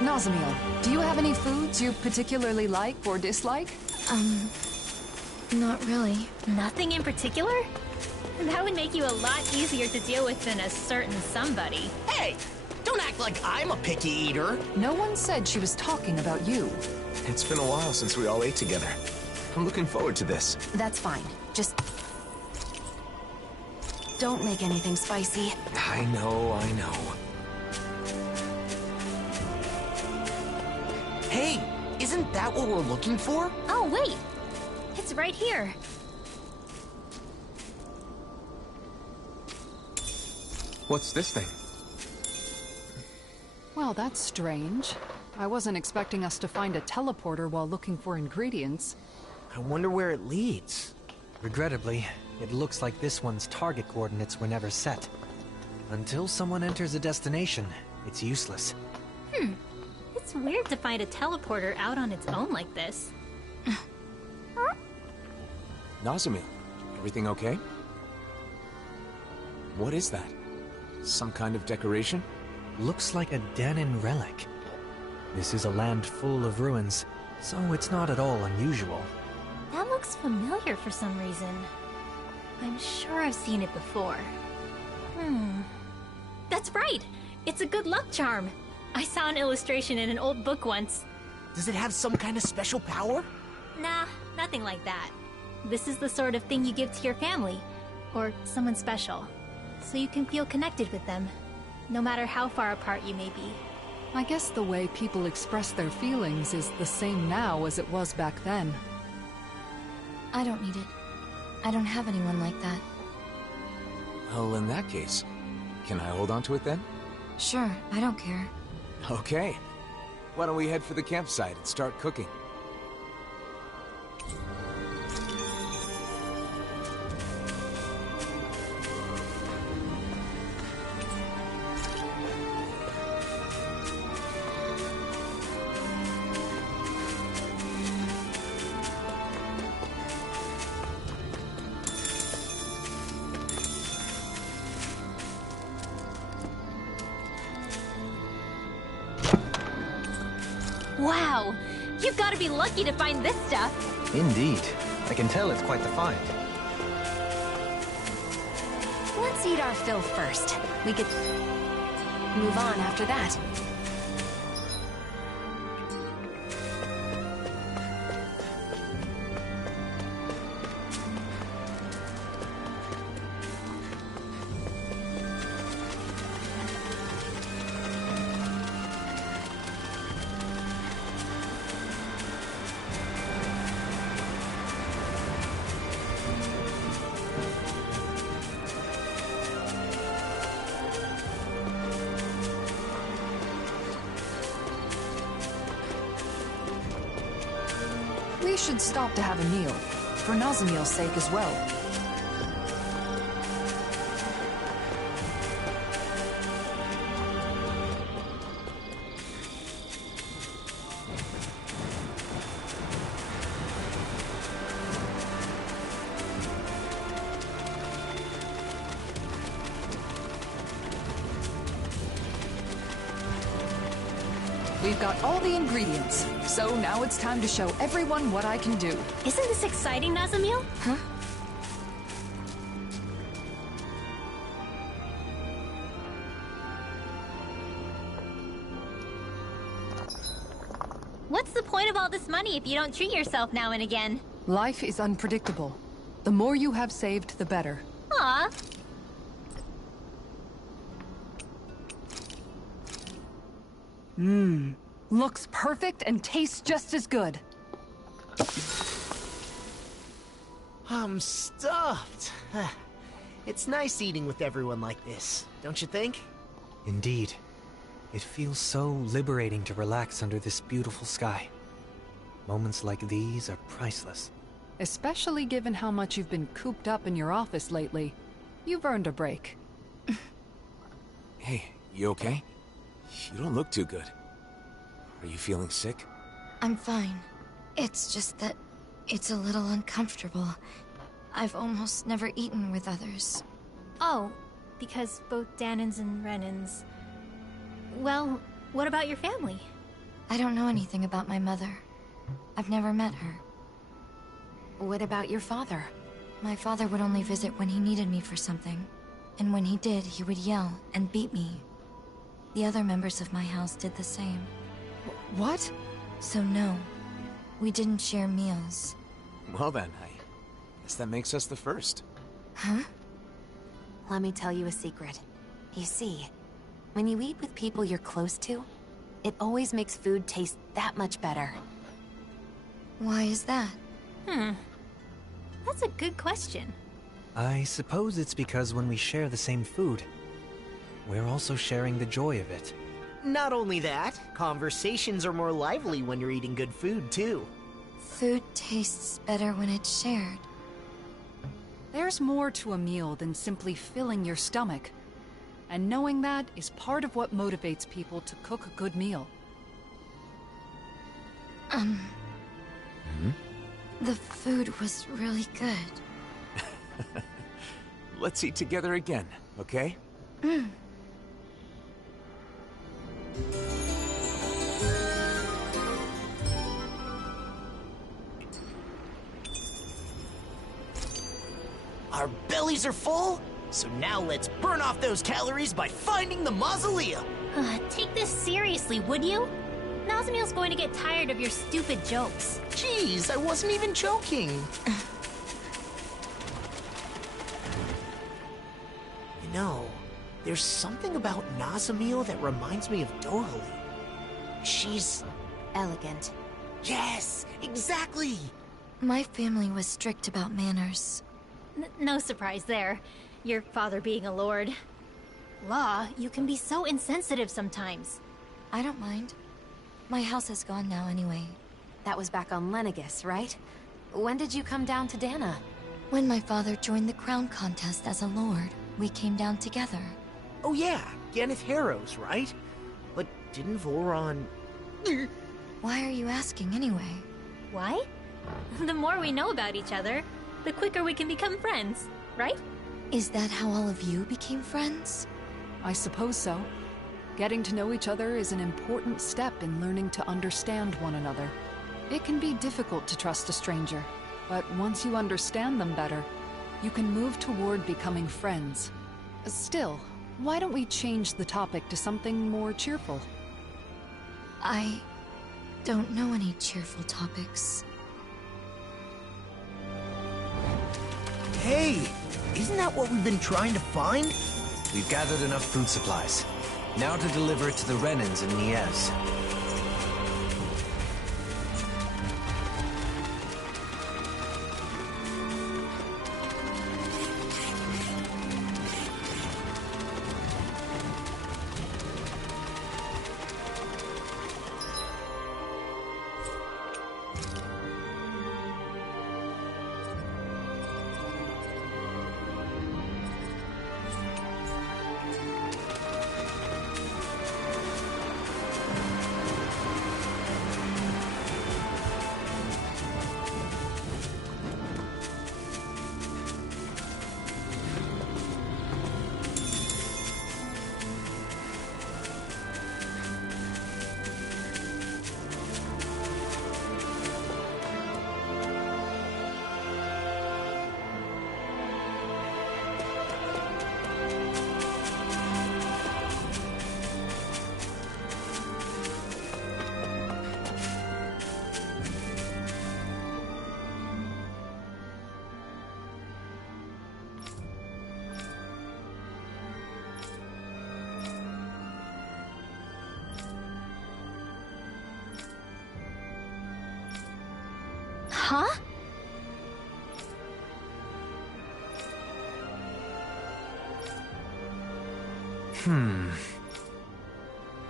Nazamiel, do you have any foods you particularly like or dislike? Not really. Nothing in particular? That would make you a lot easier to deal with than a certain somebody. Hey! Don't act like I'm a picky eater. No one said she was talking about you. It's been a while since we all ate together. I'm looking forward to this. That's fine. Just... don't make anything spicy. I know. Hey, isn't that what we're looking for? Oh, wait! It's right here. What's this thing? Well, that's strange. I wasn't expecting us to find a teleporter while looking for ingredients. I wonder where it leads. Regrettably, it looks like this one's target coordinates were never set. Until someone enters a destination, it's useless. It's weird to find a teleporter out on its own like this. Nazamiel, everything okay? What is that? Some kind of decoration? Looks like a Dahnan relic. This is a land full of ruins, so it's not at all unusual. That looks familiar for some reason. I'm sure I've seen it before. That's right! It's a good luck charm! I saw an illustration in an old book once. Does it have some kind of special power? Nah, nothing like that. This is the sort of thing you give to your family, or someone special, so you can feel connected with them, no matter how far apart you may be. I guess the way people express their feelings is the same now as it was back then. I don't need it. I don't have anyone like that. Well, in that case, can I hold on to it then? Sure, I don't care. Okay. Why don't we head for the campsite and start cooking? Wow! You've got to be lucky to find this stuff! Indeed. I can tell it's quite the find. Let's eat our fill first. We could move on after that. We should stop to have a meal, for Nazamiel's sake as well. We've got all the ingredients, so now it's time to show everyone what I can do. Isn't this exciting, Nazamiel? Huh? point of all this money if you don't treat yourself now and again? Life is unpredictable. The more you have saved, the better. Aw. Looks perfect and tastes just as good. I'm stuffed. It's nice eating with everyone like this, don't you think? Indeed. It feels so liberating to relax under this beautiful sky. Moments like these are priceless. Especially given how much you've been cooped up in your office lately. You've earned a break. Hey, you okay? You don't look too good. Are you feeling sick? I'm fine. It's just that it's a little uncomfortable. I've almost never eaten with others. Oh, because both Danans and Renans... Well, what about your family? I don't know anything about my mother. I've never met her. What about your father? My father would only visit when he needed me for something. And when he did, he would yell and beat me. The other members of my house did the same. What? So no, we didn't share meals. Well then, I guess that makes us the first. Huh? Let me tell you a secret. You see, when you eat with people you're close to, it always makes food taste that much better. Why is that? That's a good question. I suppose it's because when we share the same food, we're also sharing the joy of it. Not only that, conversations are more lively when you're eating good food, too. Food tastes better when it's shared. There's more to a meal than simply filling your stomach. And knowing that is part of what motivates people to cook a good meal. The food was really good. Let's eat together again, okay? Our bellies are full, so now let's burn off those calories by finding the mausoleum. Take this seriously, would you? Nazmiel's going to get tired of your stupid jokes. Jeez, I wasn't even joking. You know, there's something about Nazamiel that reminds me of Dohalie. She's... elegant. Yes, exactly! My family was strict about manners. No surprise there. Your father being a lord. Law, you can be so insensitive sometimes. I don't mind. My house is gone now anyway. That was back on Lenegis, right? When did you come down to Dana? When my father joined the crown contest as a lord, we came down together. Oh yeah, Ganeth Harrows, right? But didn't Voron... Why are you asking anyway? Why? The more we know about each other, the quicker we can become friends, right? Is that how all of you became friends? I suppose so. Getting to know each other is an important step in learning to understand one another. It can be difficult to trust a stranger, but once you understand them better, you can move toward becoming friends. Still, why don't we change the topic to something more cheerful? I don't know any cheerful topics. Hey, isn't that what we've been trying to find? We've gathered enough food supplies. Now to deliver it to the Renans in Niez.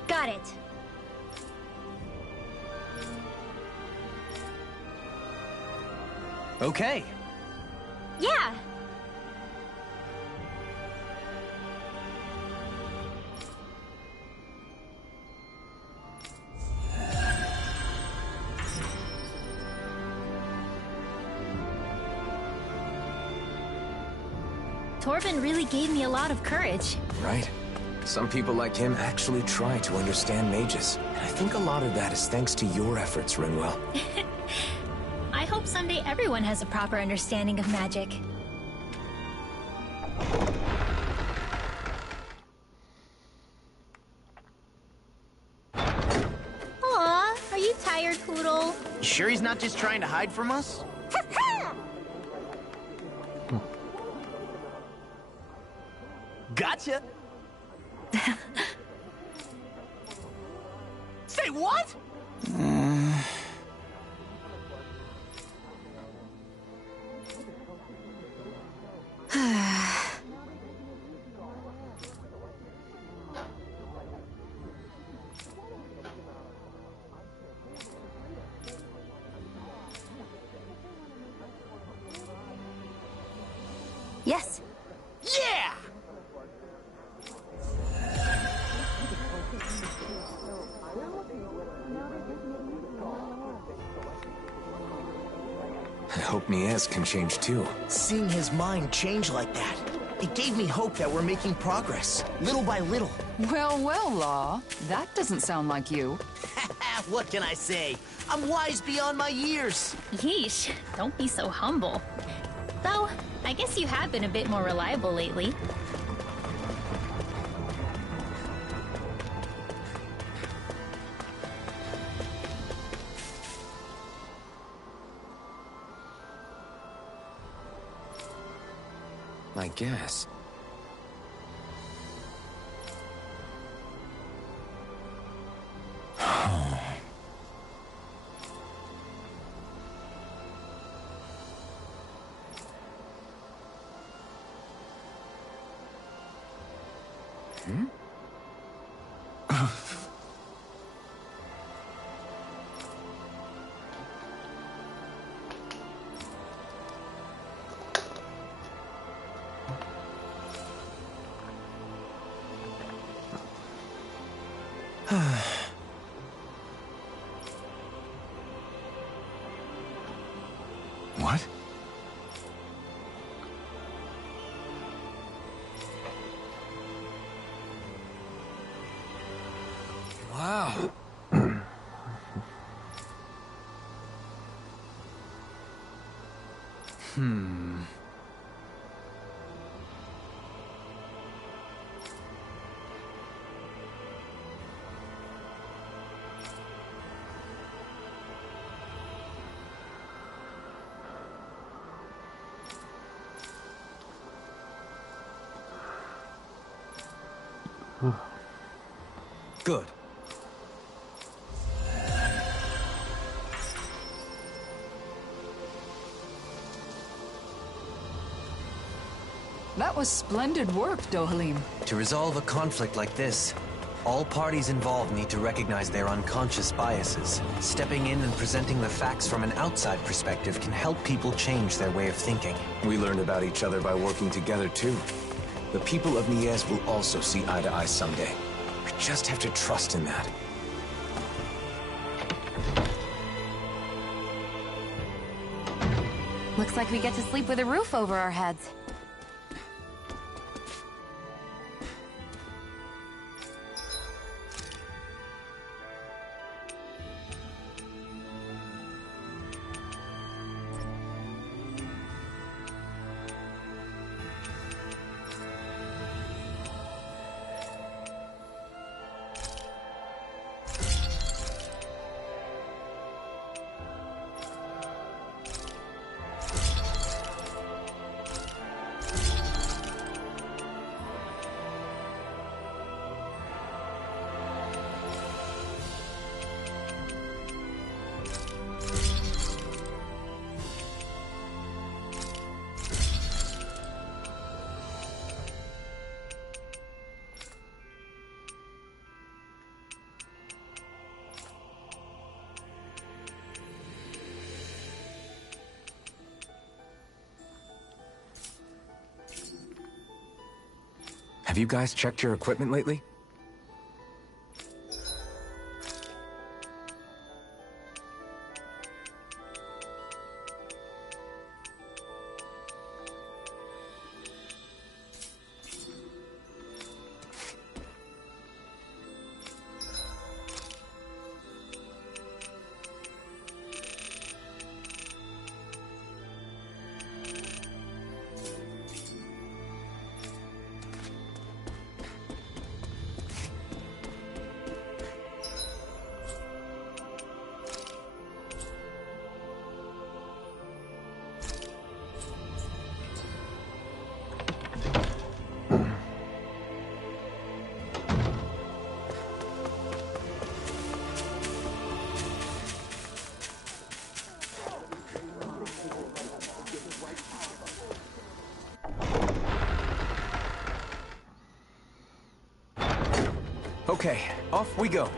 Got it. Okay. Yeah. Torben really gave me a lot of courage. Right. Some people like him actually try to understand mages. And I think a lot of that is thanks to your efforts, Rinwell. I hope someday everyone has a proper understanding of magic. Aw, are you tired, Poodle? You sure he's not just trying to hide from us? Gotcha! Say what? Yes. Yeah! I hope Niaz can change too. Seeing his mind change like that, it gave me hope that we're making progress, little by little. Well, well, Law. That doesn't sound like you. What can I say? I'm wise beyond my years. Yeesh, don't be so humble. Though, I guess you have been a bit more reliable lately. I guess. What? Wow. Good. That was splendid work, Dohalim. To resolve a conflict like this, all parties involved need to recognize their unconscious biases. Stepping in and presenting the facts from an outside perspective can help people change their way of thinking. We learned about each other by working together too. The people of Niaz will also see eye to eye someday. We just have to trust in that. Looks like we get to sleep with a roof over our heads. Have you guys checked your equipment lately? Okay, off we go.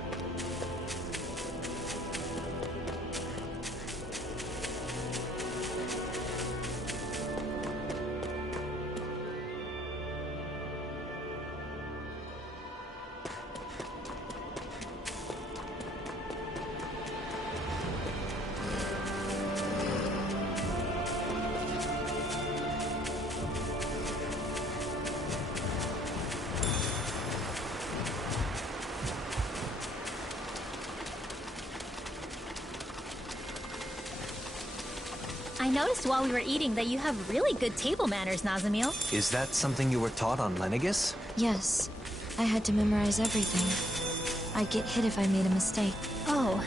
I noticed while we were eating that you have really good table manners, Nazamil. Is that something you were taught on Lenegis? Yes. I had to memorize everything. I'd get hit if I made a mistake. Oh.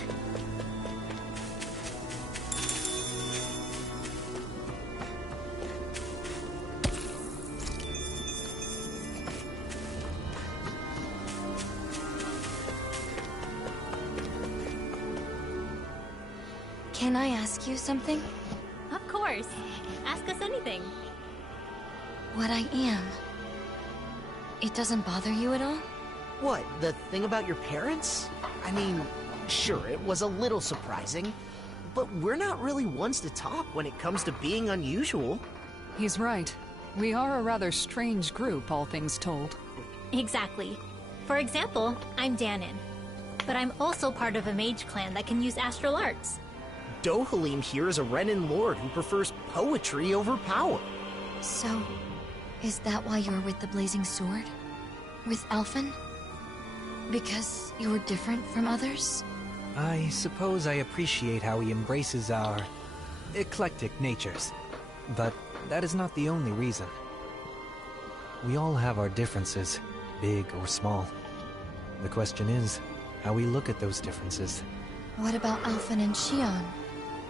Can I ask you something? Of course. Ask us anything. What I am. It doesn't bother you at all? What, the thing about your parents? I mean, sure, it was a little surprising, but we're not really ones to talk when it comes to being unusual. He's right. We are a rather strange group, all things told. Exactly. For example, I'm Danon. But I'm also part of a mage clan that can use astral arts. Dohalim here is a Renan lord who prefers poetry over power. So, is that why you're with the Blazing Sword? With Alphen? Because you're different from others? I suppose I appreciate how he embraces our eclectic natures. But that is not the only reason. We all have our differences, big or small. The question is, how we look at those differences. What about Alphen and Xion?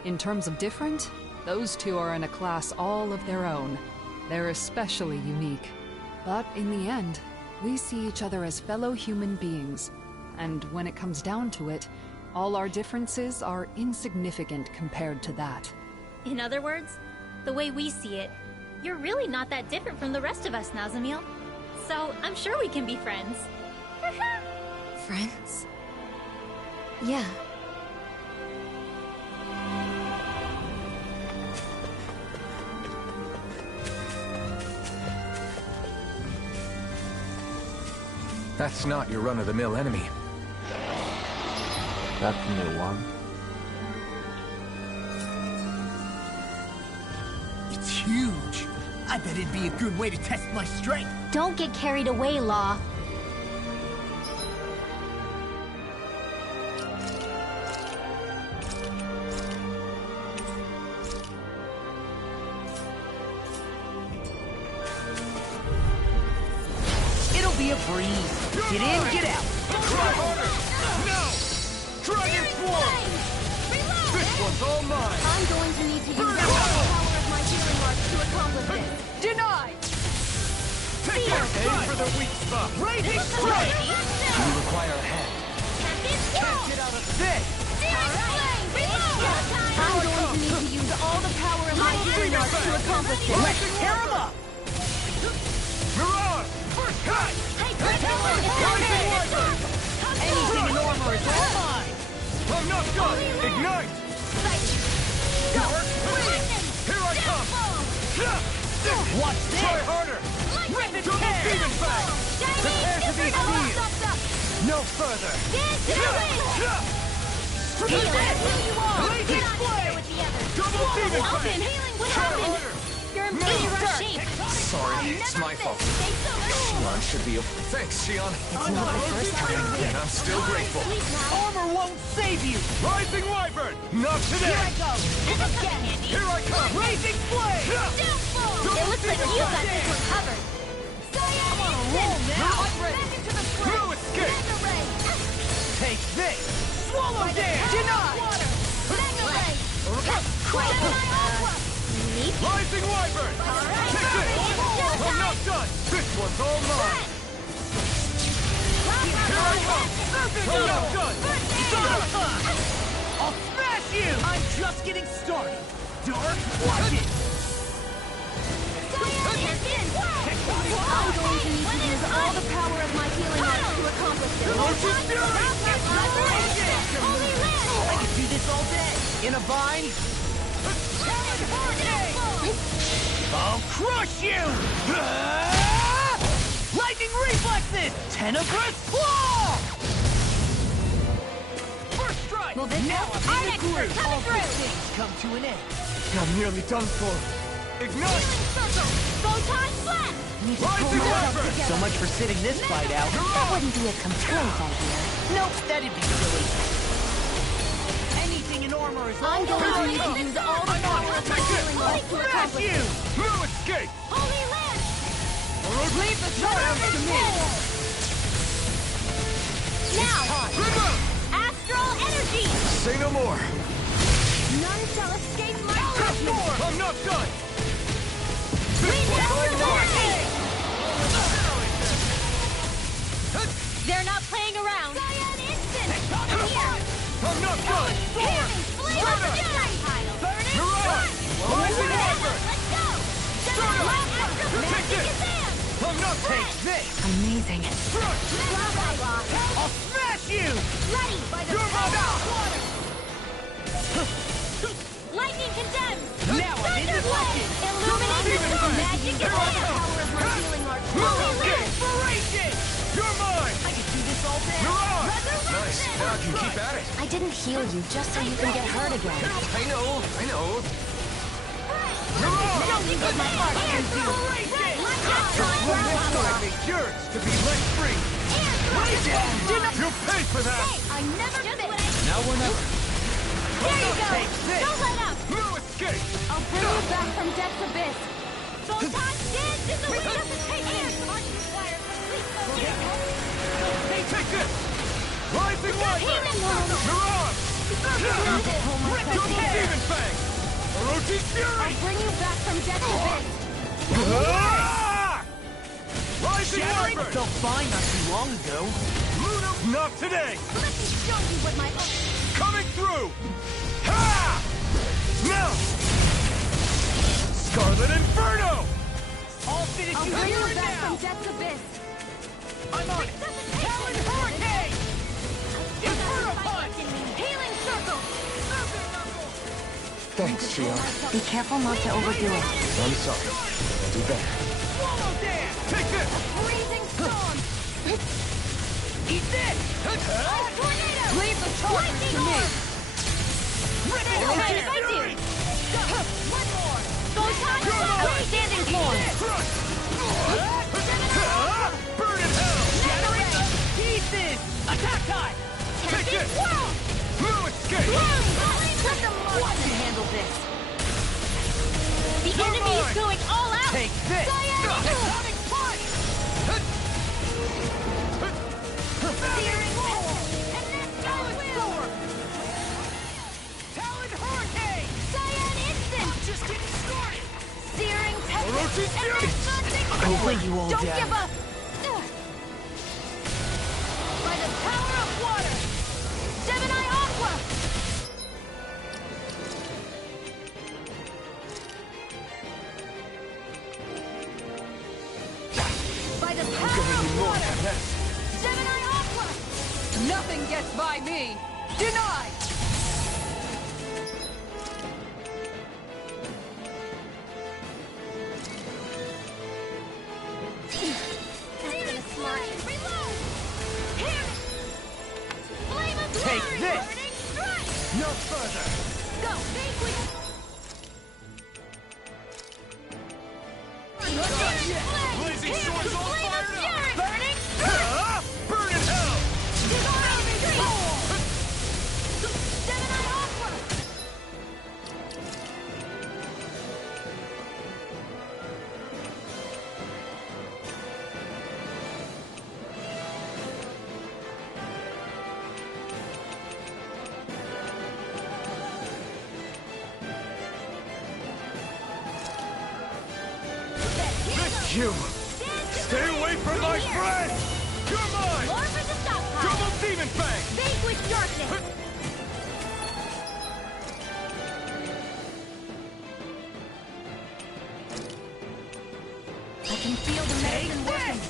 In terms of different, those two are in a class all of their own. They're especially unique. But in the end, we see each other as fellow human beings. And when it comes down to it, all our differences are insignificant compared to that. In other words, the way we see it, you're really not that different from the rest of us, Nazamil. So I'm sure we can be friends. Friends? Yeah. That's not your run-of-the-mill enemy. That's a new one. It's huge. I bet it'd be a good way to test my strength. Don't get carried away, Law. It'll be a breeze. Get in, get out. Try harder! No! Dragon Swarm! This one's all mine! I'm going to need to use the power of my healing arts to accomplish this. Denied! Take that! Aim for the weak spot! Raging Strike! You require a hand. Can't get out of this! I'm going to need to use all the power of my healing arts to accomplish this. Let's tear him up! Mirage! First cut! Anything in armor is all mine! I'm not done! Ignite! Dark Wind! Here I come! Watch this! Try harder! Rip Double Demon Fang! Prepare to be sealed! No further! Blazing Flame! Double Demon Fang! What happened? You're in pretty rough shape. Sorry, it's my fault. Shion should be okay. Thanks, Shion. It's not the first time. And I'm still grateful. Armor won't save you! Rising Wyvern! Not today! Here I go. This is get handy. Here I come! Blazing Flame! It looks like you got this one covered. I'm on a roll now! No escape! Take this! Swallow dance! Deny! Rising Wyvern! Take this! I'm not done! This one's all mine! Here I come! I'm not done! I'll smash you! I'm just getting started! Dark, watch it! I'm going to need to use all the power of my healing arts to accomplish this. I could do this all day! In a vine? I'll crush you! Lightning reflexes! Tenebrous claw! First strike! Well, this now I'm in the groove! coming All through. good things come to an end. I'm nearly done for. Ignite! Photon blast! Rising Wyvern! So much for sitting this fight out. That wouldn't be a complaint, I hear. Nope, that'd be silly. Anything in armor is I'm going to need to use all the power of my healing arts to accomplish this. No escape! Holy Lance! Leave the charge to me! Now! Remote! Astral energy! Say no more! None shall escape my judgment! I'm not done! They're not playing around. Cyan instant! I'm not done! Healing flame of Jedi! Burn it! Mirage! Rising Wyvern! Let's go! Start up! Take Magic this! is in! I'm not Take this! Amazing. I'll smash you! Ready by the You're my power Lightning condemns! Now I'm in the pocket! Illuminate the storm! Magic is in! Power of my healing arts! Inspiration! You're mine! I can do this all day! Mirage! Nice. Now I can keep at it. I didn't heal you just so you can get hurt again. I know. Mirage! What my heart can do! Yours to be let free! You'll pay for that! I never miss! Now or never! There you go! Take this! Don't let up! No escape! I'll bring you back from death's abyss! Photon dance is the way to take air! Hey, take this! Rising Wyvern! Mirage! Double Demon Fang! Orochi's Fury! I'll bring you back from death's abyss! Rising Wyvern! Felt fine not too long ago. Luna, not today! Let me show you what my Coming through! Ha! Now! Scarlet Inferno! I'll finish I'll you bring here you and back now! from death's abyss! I'm on it! Talon Hurricane! Inferno Punch! Healing circle! Thanks, Shion. Be careful not to overdo it. I'm sorry. I'll do better. Swallow dance! Take this! Freezing storm! Eat this! Tornado! Leave the charge to me! Alright, if I do! One more! Photon blast! Standing form! Burn in hell! Shattering pieces! Attack time! Take this! Whirl! No escape! Let the Martian handle this! The enemy is going all out. Take this! Sonic punch! Searing wall! And then Talon sword! Talon Hurricane! Cyan instant! Just getting started! Searing tempest! Orochi's And Fury! then Sonic I'll lay you all Don't down. give up! By the power of water! Gemini Aqua! By the power of water! Gemini Aqua! Nothing gets by me! Denied! Blazing swords all fired up! Burning! Burn in hell! Gemini Aqua! You! Stay away from my friend! You're mine! More for the stockpile! Double Demon Fang! Vanquish darkness! I can feel the medicine working.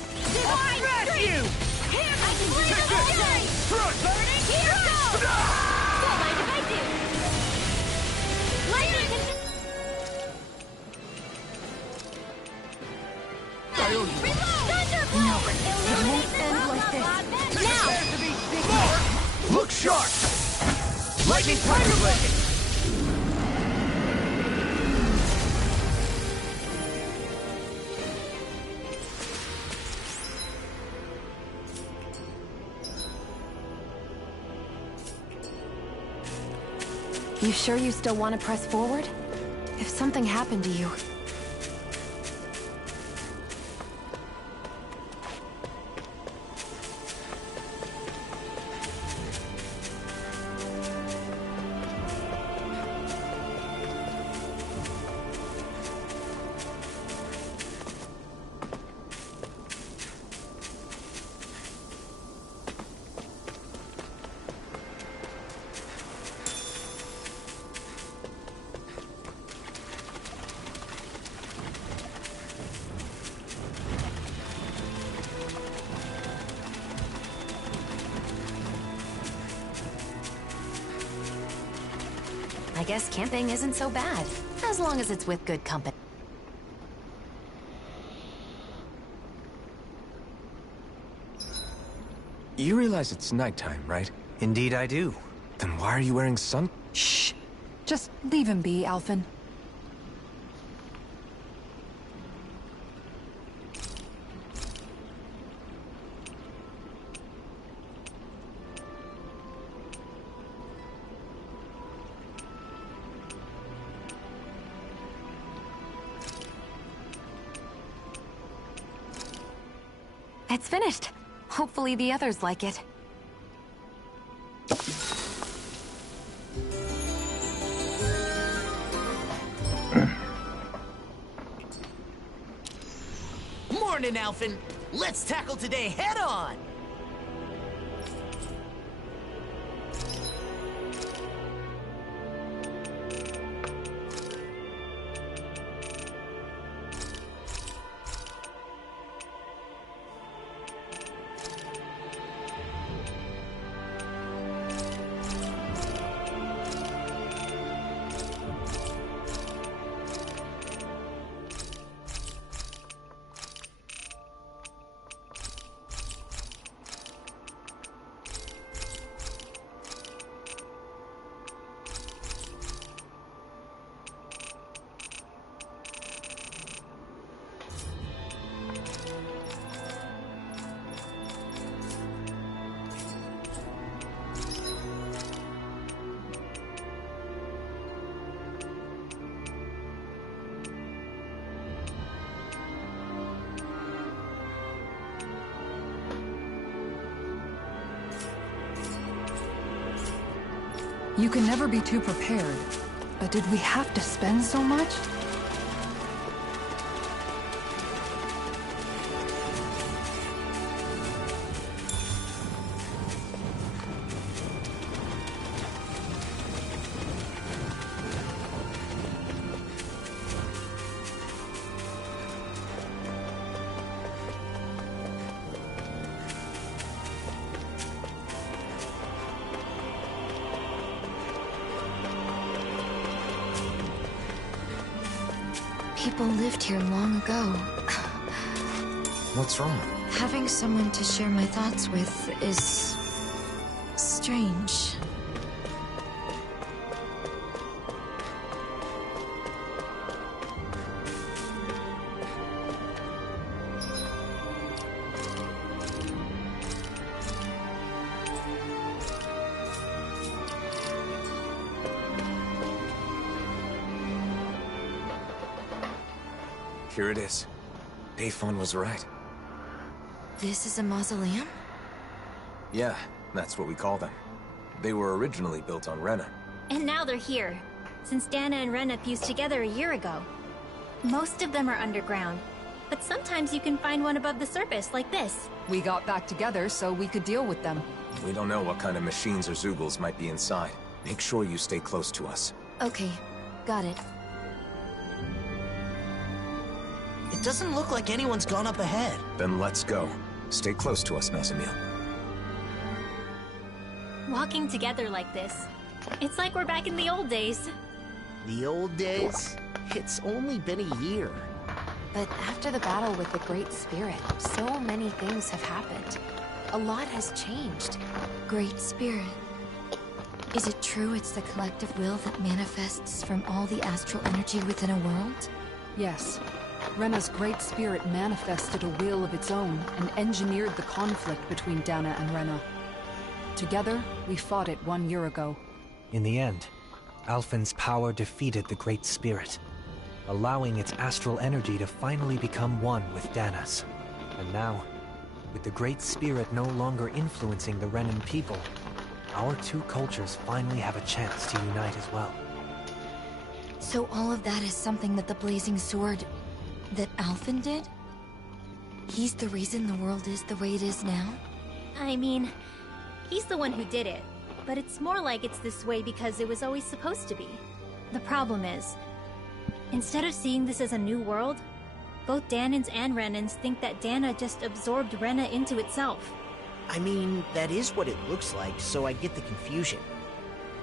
I'll smash you! Here, I can bring Take it all this! day! Crush! Burning! Here goes! Don't mind if I do! Lightning can... No, it won't end like this. Now! Look sharp! Lightning Tiger Blade! You sure you still want to press forward? If something happened to you... I guess camping isn't so bad, as long as it's with good company. You realize it's nighttime, right? Indeed I do. Then why are you wearing sun... Shh. Just leave him be, Alphen. It's finished. Hopefully the others like it. Morning, Alphen. Let's tackle today head on. You can never be too prepared. But did we have to spend so much? People lived here long ago. What's wrong? Having someone to share my thoughts with is... strange. Here it is. Bayfon was right. This is a mausoleum? Yeah, that's what we call them. They were originally built on Rena. And now they're here, since Dana and Rena fused together a year ago. Most of them are underground, but sometimes you can find one above the surface, like this. We got back together so we could deal with them. We don't know what kind of machines or Zeugles might be inside. Make sure you stay close to us. Okay, got it. It doesn't look like anyone's gone up ahead. Then let's go. Stay close to us, Nazamil. Walking together like this, it's like we're back in the old days. The old days? It's only been a year. But after the battle with the Great Spirit, so many things have happened. A lot has changed. Great Spirit. Is it true it's the collective will that manifests from all the astral energy within a world? Yes. Rena's Great Spirit manifested a will of its own and engineered the conflict between Dana and Rena. Together, we fought it 1 year ago. In the end, Alphen's power defeated the Great Spirit, allowing its astral energy to finally become one with Dana's. And now, with the Great Spirit no longer influencing the Renan people, our two cultures finally have a chance to unite as well. So all of that is something that the Blazing Sword... that Alphen did? He's the reason the world is the way it is now? I mean, he's the one who did it, but it's more like it's this way because it was always supposed to be. The problem is, instead of seeing this as a new world, both Danans and Renans think that Dana just absorbed Rena into itself. I mean, that is what it looks like, so I get the confusion.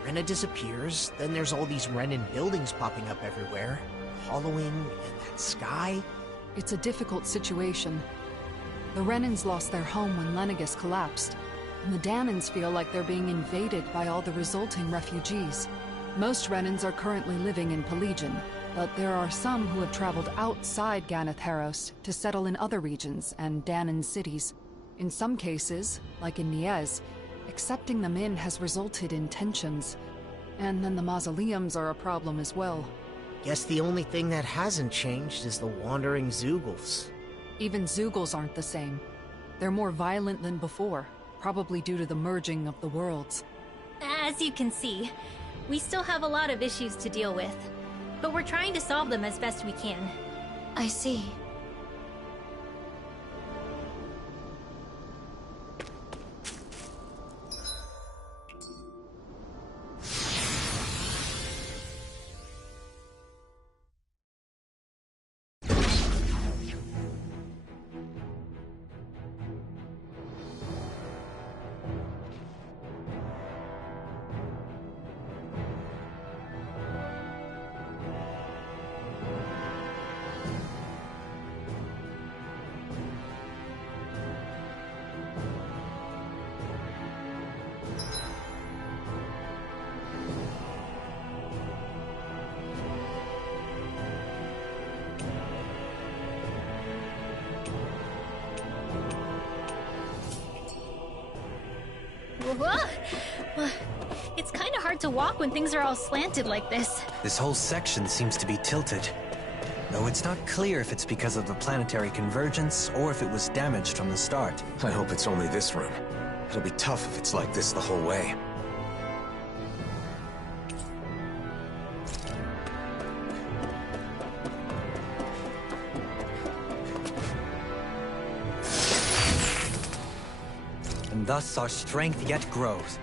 Rena disappears, then there's all these Renan buildings popping up everywhere. Hollowing, and that sky. It's a difficult situation. The Renans lost their home when Lenegis collapsed, and the Danans feel like they're being invaded by all the resulting refugees. Most Renans are currently living in Pelegion, but there are some who have traveled outside Ganatheros to settle in other regions and Danan cities. In some cases, like in Niez, accepting them in has resulted in tensions. And then the mausoleums are a problem as well. Guess the only thing that hasn't changed is the wandering Zeugles. Even Zeugles aren't the same. They're more violent than before, probably due to the merging of the worlds. As you can see, we still have a lot of issues to deal with, but we're trying to solve them as best we can. I see. It's kind of hard to walk when things are all slanted like this. This whole section seems to be tilted. Though it's not clear if it's because of the planetary convergence or if it was damaged from the start. I hope it's only this room. It'll be tough if it's like this the whole way. And thus our strength yet grows.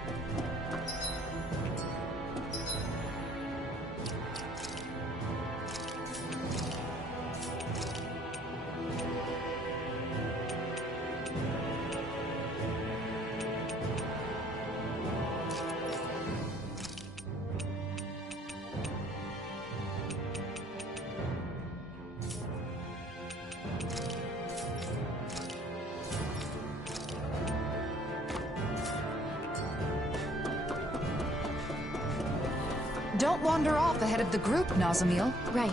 Don't wander off ahead of the group, Nazamil. Right.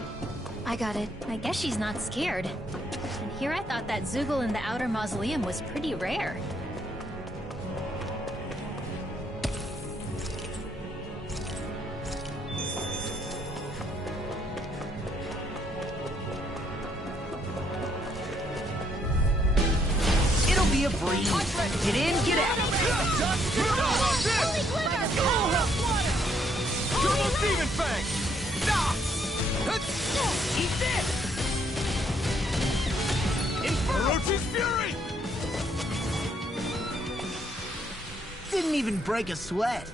I got it. I guess she's not scared. And here I thought that Zeugle in the outer mausoleum was pretty rare. be a breeze. Get in, get out. Double Demon Fang! Eat this! Orochi's Fury! Didn't even break a sweat.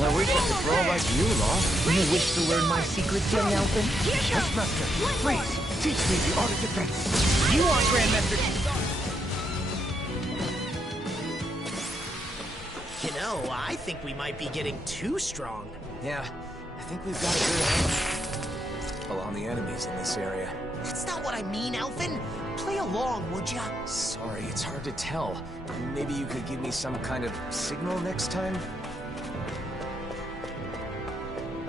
Well, we get to throw like you, Law. You wish to learn my secrets, young Elfin? Master, please, teach me the art of defense. You want Grandmaster... You know, I think we might be getting too strong. Yeah, I think we've got a good handle on the enemies in this area. That's not what I mean, Elfin. Play along, would ya? Sorry, it's hard to tell. Maybe you could give me some kind of signal next time?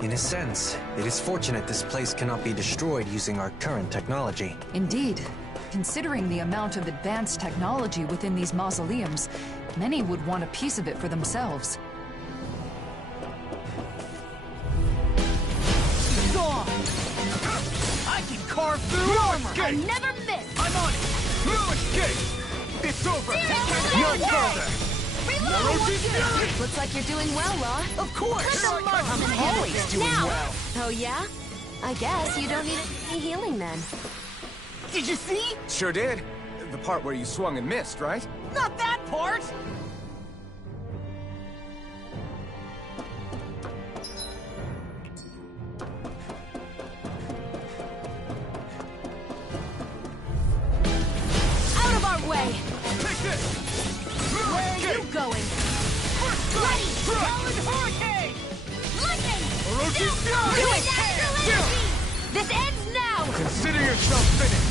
In a sense, it is fortunate this place cannot be destroyed using our current technology. Indeed. Considering the amount of advanced technology within these mausoleums, many would want a piece of it for themselves. Gone! I can carve through armor! I never miss! I'm on it! No escape! It's over! No further! Looks like you're doing well, Law. Of course! I'm always doing well. Oh yeah? I guess you don't need any healing then. Did you see? Sure did. The part where you swung and missed, right? Not that part! Out of our way! Take this! Where are you going? Ready! Talon Hurricane! Lightning! Orochi's Fury! Do it! This ends now! Consider yourself finished!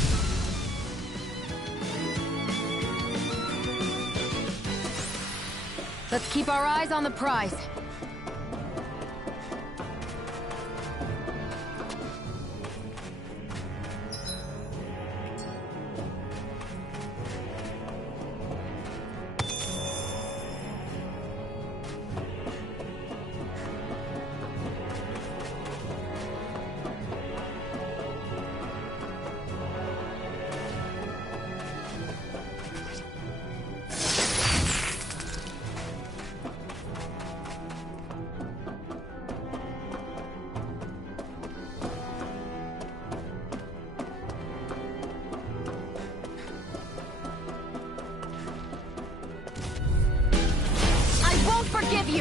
Let's keep our eyes on the prize.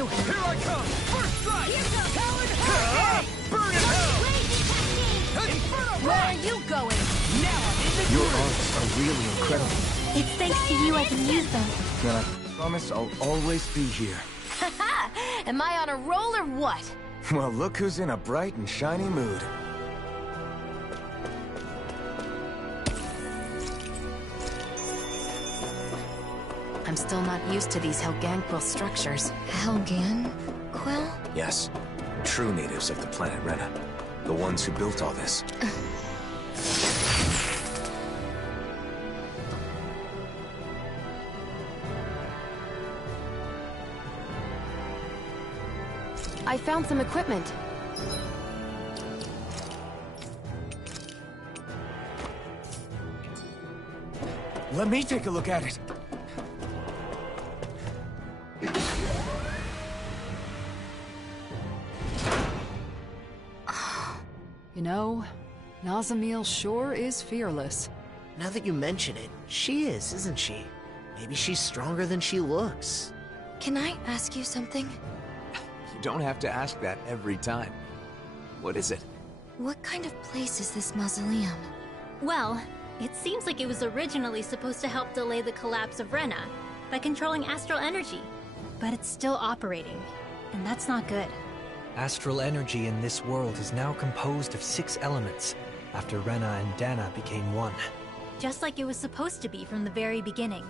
you! Here I come! First strike! Here comes Howard! Burn in hell! Where are you going? Now I'm in the Your arts are really incredible. It's thanks to you I can use them. And I promise I'll always be here. Haha! Am I on a roll or what? Well, look who's in a bright and shiny mood. I'm still not used to these Helganquil structures. Helganquil? Yes, true natives of the planet Rena. The ones who built all this. I found some equipment. Let me take a look at it. You know, Nazamiel sure is fearless. Now that you mention it, she is, isn't she? Maybe she's stronger than she looks. Can I ask you something? You don't have to ask that every time. What is it? What kind of place is this mausoleum? Well, it seems like it was originally supposed to help delay the collapse of Rena by controlling astral energy. But it's still operating, and that's not good. Astral energy in this world is now composed of 6 elements, after Rena and Dana became one. Just like it was supposed to be from the very beginning.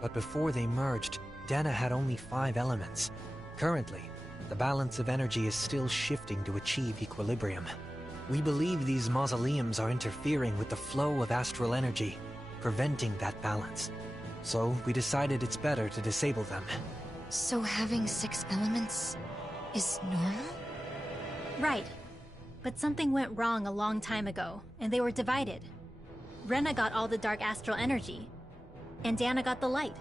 But before they merged, Dana had only 5 elements. Currently, the balance of energy is still shifting to achieve equilibrium. We believe these mausoleums are interfering with the flow of astral energy, preventing that balance. So we decided it's better to disable them. So having 6 elements is normal? Right. But something went wrong a long time ago, and they were divided. Rena got all the dark astral energy, and Dana got the light.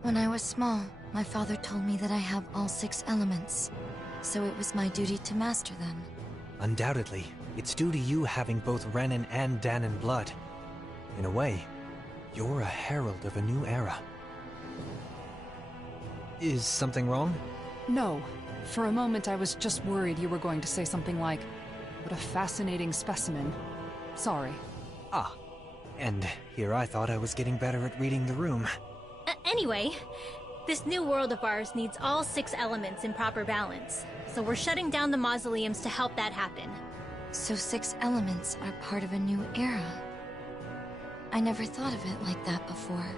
When I was small, my father told me that I have all 6 elements, so it was my duty to master them. Undoubtedly, it's due to you having both Renan and Danan blood. In a way, you're a herald of a new era. Is something wrong? No. For a moment I was just worried you were going to say something like, "What a fascinating specimen." Sorry. Ah. And here I thought I was getting better at reading the room. Anyway, this new world of ours needs all 6 elements in proper balance. So we're shutting down the mausoleums to help that happen. So 6 elements are part of a new era. I never thought of it like that before.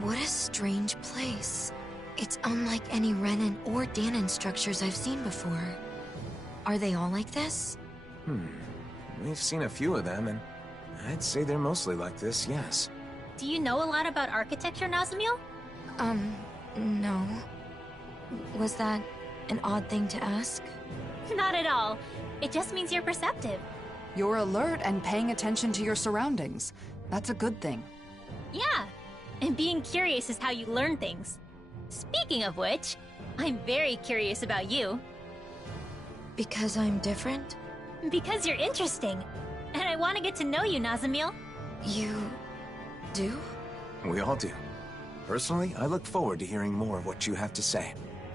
What a strange place. It's unlike any Renan or Danan structures I've seen before. Are they all like this? We've seen a few of them, and I'd say they're mostly like this, yes. Do you know a lot about architecture, Nazamiel? No. Was that an odd thing to ask? Not at all. It just means you're perceptive. You're alert and paying attention to your surroundings. That's a good thing. Yeah, and being curious is how you learn things. Speaking of which, I'm very curious about you. Because I'm different? Because you're interesting. And I want to get to know you, Nazamiel. You do? We all do. Personally, I look forward to hearing more of what you have to say.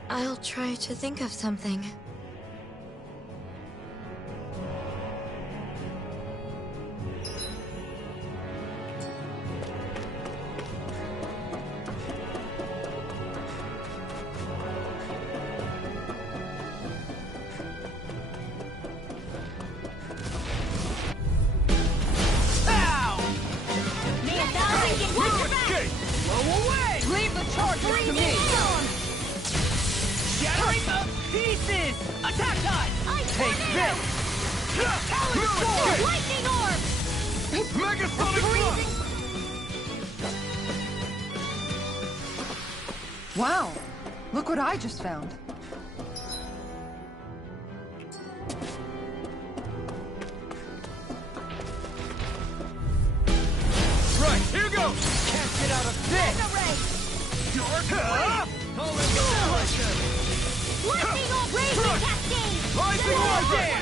I'll try to think of something. Wow! Look what I just found. Right, here goes! Can't get out of this! Lightning on Raging Cascade! Rising Warfare!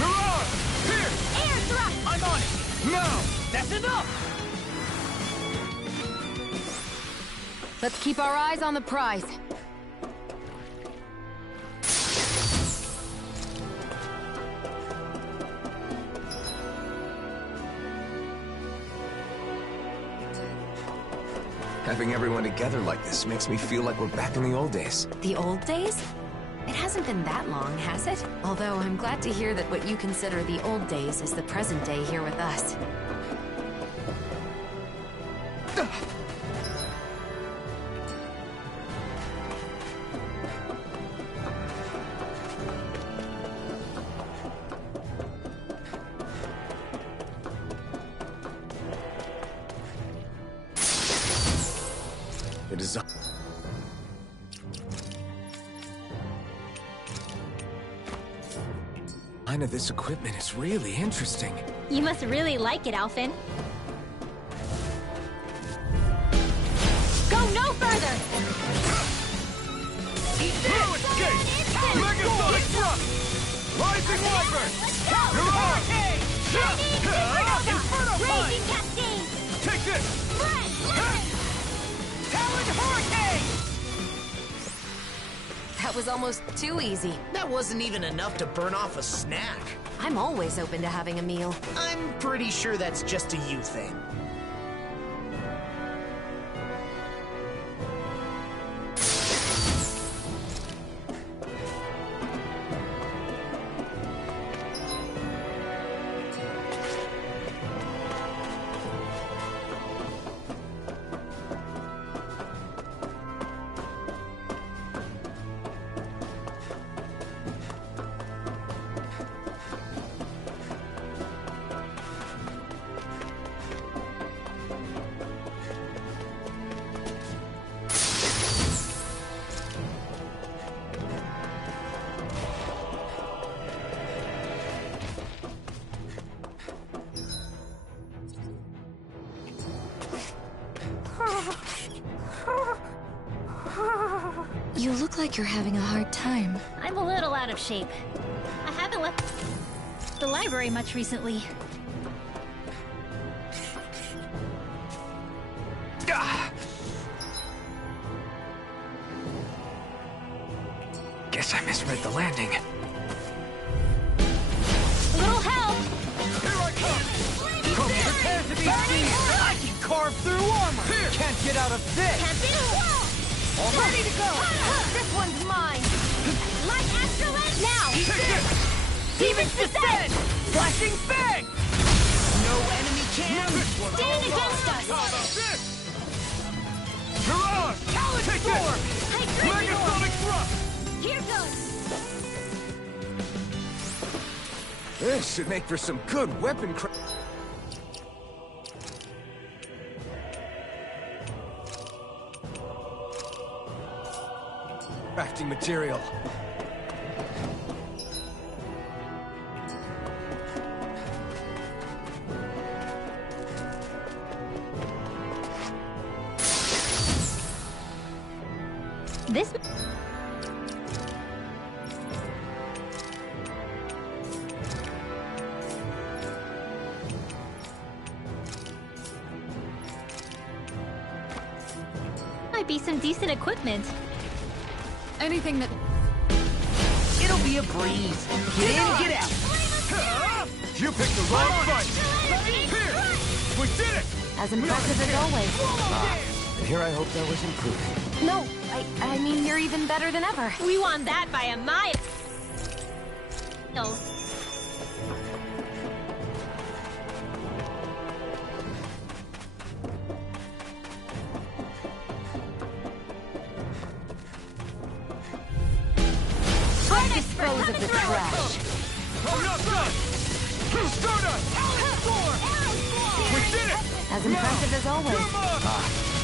Mirage! Here! Air thrust! I'm on it! Now! That's enough! Let's keep our eyes on the prize. Having everyone together like this makes me feel like we're back in the old days. The old days? It hasn't been that long, has it? Although I'm glad to hear that what you consider the old days is the present day here with us. The design of this equipment is really interesting. You must really like it, Alphen. Go no further! Through escape! Megasonic thrust! Rising Wyvern! You're on! Inferno punch! Raging Cascade! Take this! Talon Hurricane! That was almost too easy. That wasn't even enough to burn off a snack. I'm always open to having a meal. I'm pretty sure that's just a you thing. You look like you're having a hard time. I'm a little out of shape. I haven't left the library much recently. Guess I misread the landing. Little help! Here I come! Prepare to be seen! I can carve through armor! Can't get out of this! Ready to go! This one's mine! Light Astrolite now! Demons descend! Flashing bang! No enemy can stand against us! How about this? You're on! Talon Take Storm! this! Megasonic thrust! Here goes! This should make for some good weapon crafting material. This... might be some decent equipment. Anything that... It'll be a breeze. Get in, get out. You picked the wrong fight! Here! We did it! As impressive as always. And here I hope that was improving. No, I mean you're even better than ever. We won that by a mile. No. Let's dispose of the trash. I'm not done! Stardust! We did it! As impressive as always.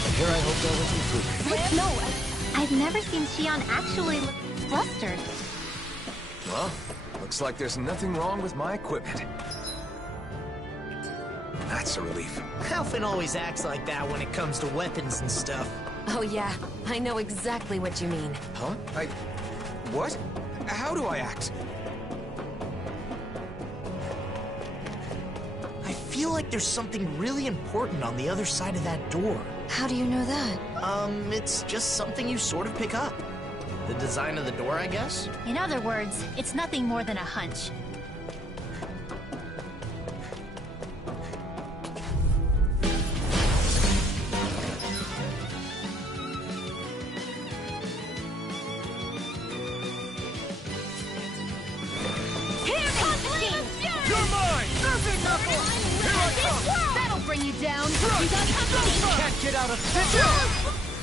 And here I hope that was improving. No, I've never seen Xion actually look flustered. Well, looks like there's nothing wrong with my equipment. That's a relief. Alphen always acts like that when it comes to weapons and stuff. Oh yeah, I know exactly what you mean. Huh? What? How do I act? I feel like there's something really important on the other side of that door. How do you know that? It's just something you sort of pick up. The design of the door, I guess? In other words, it's nothing more than a hunch. Bring you down. You got company. Can't get out of picture.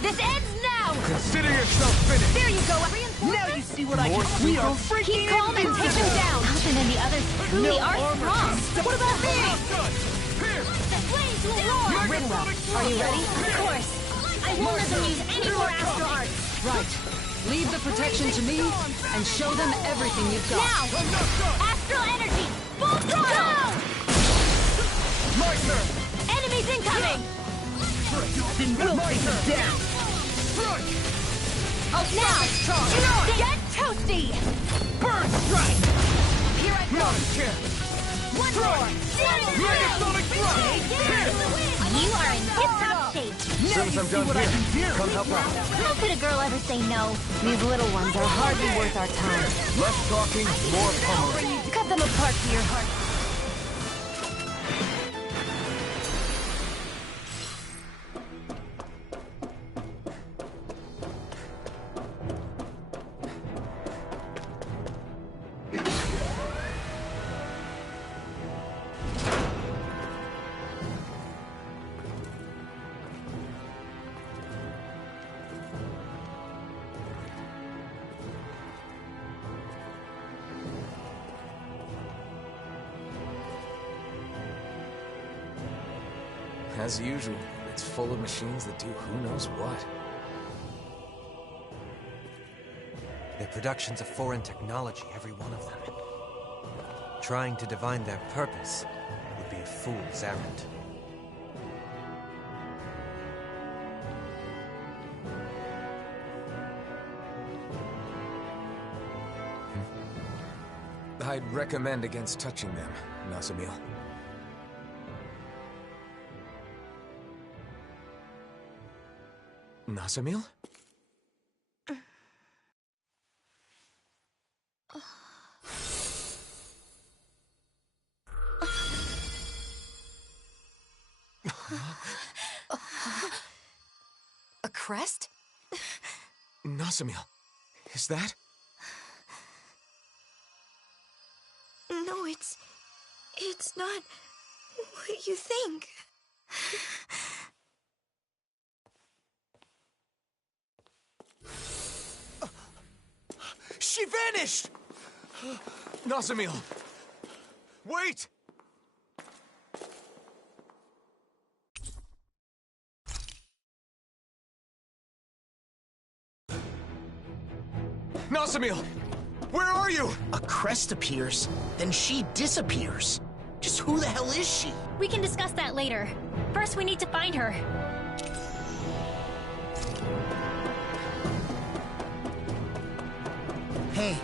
This ends now. Consider yourself finished. There you go. Now you see what I can. We are freaking Keep calm and take them down. Alvin and the others truly are strong. What about me? The flames will roar. Rinwell, are you ready? Of course. I won't let them use any more astral arts. Right. Leave the protection to me and show them everything you've got. Now! Astral energy! Full throttle! My turn. Enemies incoming! Then we'll take them down. Oh, now! Get toasty! Burn strike. Here I go! One more! Megasonic thrust! You are in tip-top shape. Since I'm done here, come help out. How could a girl ever say no? These little ones are hardly worth our time. Less talking, more pummeling. Cut them apart for your heart. As usual, it's full of machines that do who knows what. They're productions of foreign technology, every one of them. Trying to divine their purpose would be a fool's errand. I'd recommend against touching them, Nasamil. Nasamil? A crest? Nasamil, is that? No, it's not what you think. She vanished! Nasamil! Wait! Nasamil! Where are you? A crest appears, then she disappears. Just who the hell is she? We can discuss that later. First, we need to find her. Hey,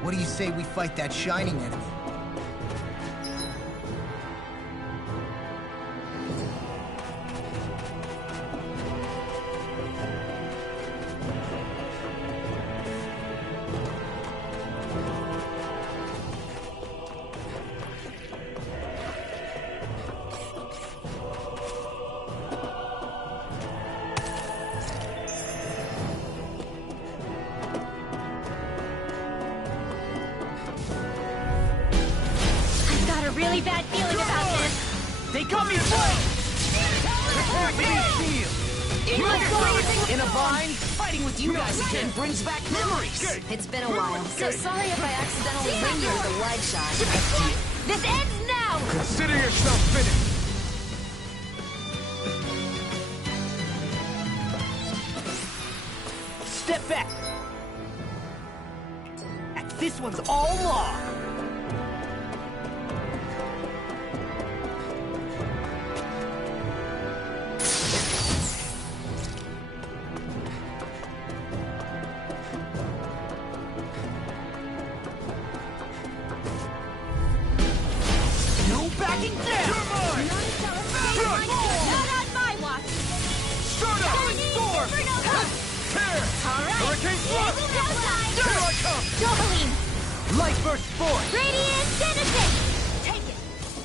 what do you say we fight that shining enemy? Really bad feeling about this. They got me away! In a bind, fighting with you guys again brings back memories. It's been a while, so sorry if I accidentally ring you with a wide shot. This ends now! Consider yourself finished. Step back. And this one's all law.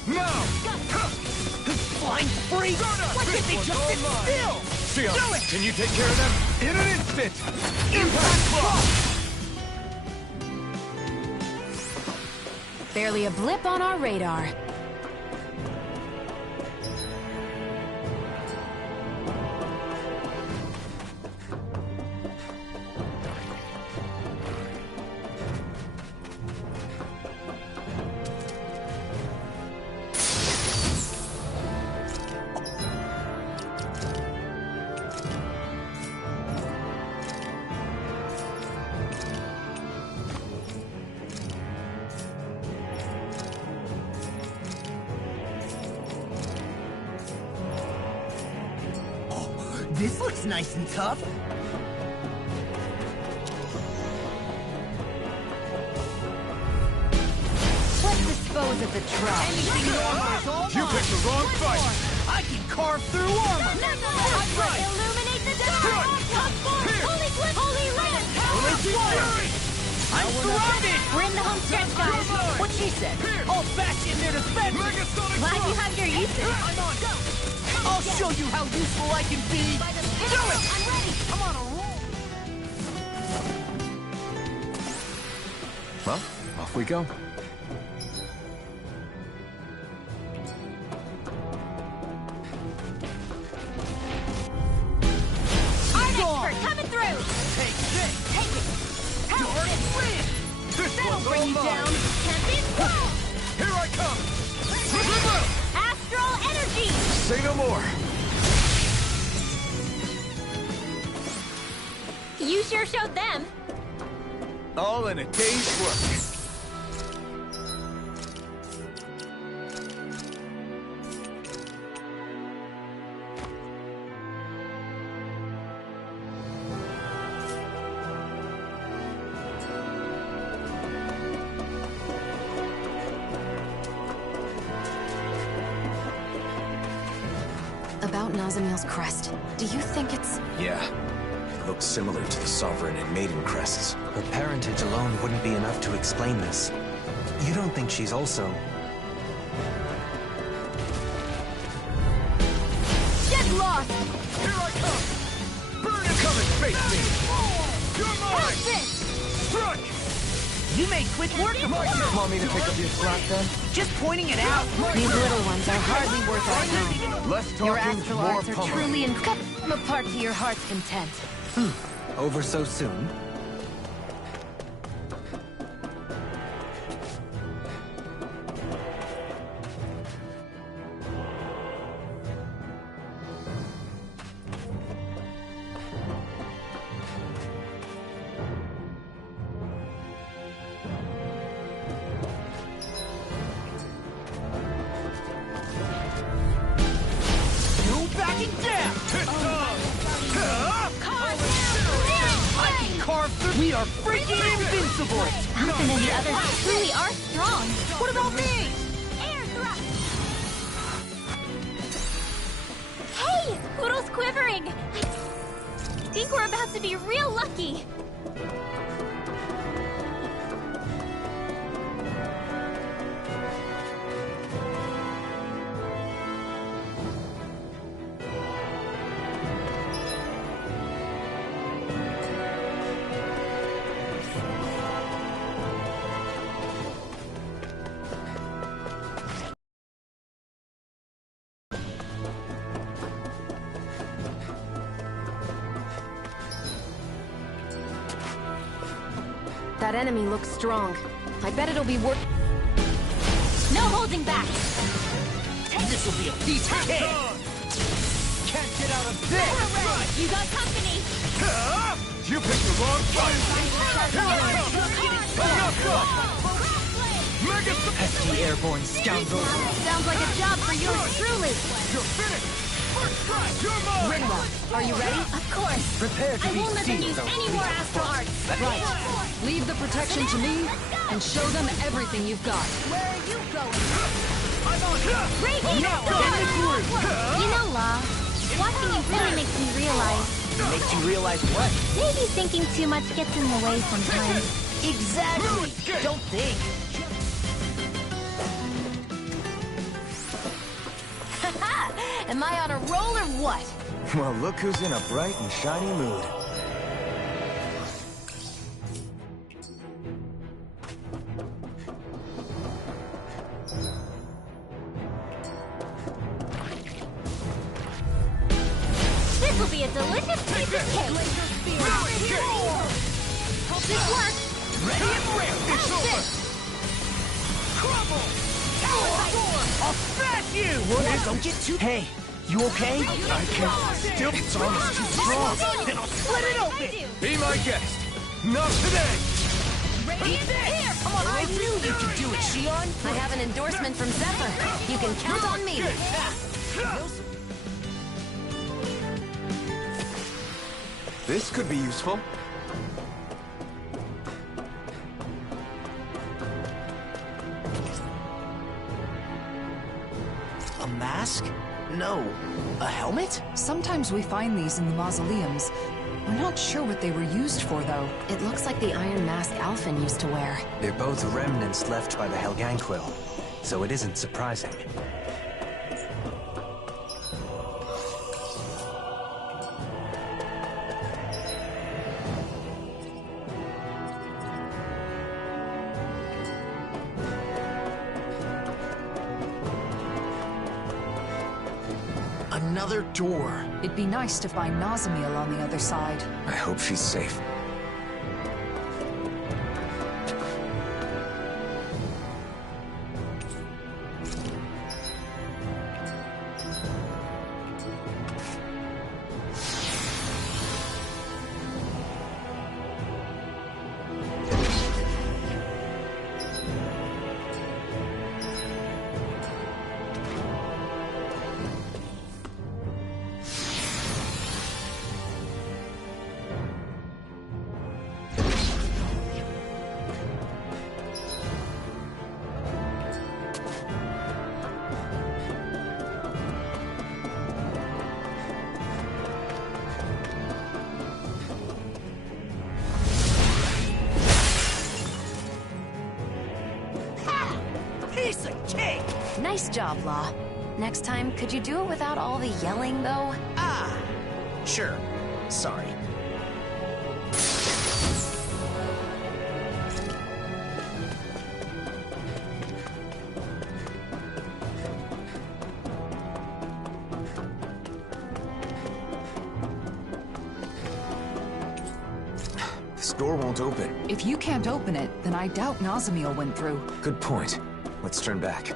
Now! Flying freak! Why can't they just sit still? Sion, Do it! can you take care of them? In an instant! Impact Claw! Barely a blip on our radar. This looks nice and tough. Let's dispose of the truck. Anything in armor is all You mine. picked the wrong fight! I can carve through armor. Right. Illuminate the dark! Strike. Here. Holy flip! Holy rain! Let's fire! I'm surrounded! We're in the home stretch, guys. What she said. All bashed in their defense. Megasonic Glad you Thrust! have your uses. I'm on. Go. I'll show you how useful I can be. Do it! I'm ready. I'm on a roll. Well, off we go. Art expert coming through. Take this. Take it. Dark wind. This That'll one's bring all you mine. down. Tempest Wall. Here I come! Astral energy. Say no more! You sure showed them. All in a day's work. About Nazamiel's crest. Do you think it's... Yeah. It looks similar to the Sovereign and Maiden crests. Her parentage alone wouldn't be enough to explain this. You don't think she's also... Get lost. Here I come! Burn it! Come and face me! You're mine! What's this? Struck! You made quick work of it. Want me to pick up your slack then? Just pointing it out. These little ones are hardly worth our time. Less Your talking, astral more arts are pummeling. truly and cut them apart to your heart's content. Over so soon? No backing down. I can carve through. We are freaking invincible. Alphen and the others truly are strong. What about me? Air thrust! Hey! Poodle's quivering! I think we're about to be real lucky. That enemy looks strong. I bet it'll be worth... No holding back! This will be a piece of cake. Can't get out of this. You got company! You picked the wrong fight! Here I come! Enough up! Mega... Pesky airborne scoundrels! Sounds like a job for yours truly. You're finished! First try! You're mine! Rinwell, are you ready? Of course! Prepare to I be won't let them sealed, use though. any more astral arts! Right. Leave the protection to me, and show them everything you've got. Where are you going? I'm on here! Raging Storm! You know, Law, watching you really makes me realize Makes you realize what? maybe thinking too much gets in the way sometimes. Exactly. Don't think. Am I on a roll or what? Well, look who's in a bright and shiny mood. This'll be a delicious piece of cake! Hope this works! Ready and ready! It's over! Crumble! I'll smash you! Don't get too... Hey, you okay? I can't still... Its arm is too strong! Then I'll split it open! Be my guest! Not today! Here! Come on, I knew you could do it, Shion! I have an endorsement from Zephyr. You can count on me. This could be useful. A mask? No. A helmet? Sometimes we find these in the mausoleums. We're not sure what they were used for, though. It looks like the iron mask Alphen used to wear. They're both remnants left by the Helganquil, so it isn't surprising. Another door. It'd be nice to find Nazamiel on the other side. I hope she's safe. Piece of cake! Nice job, Law. Next time, could you do it without all the yelling, though? Ah! Sure. Sorry. This door won't open. If you can't open it, then I doubt Nazamiel went through. Good point. Let's turn back.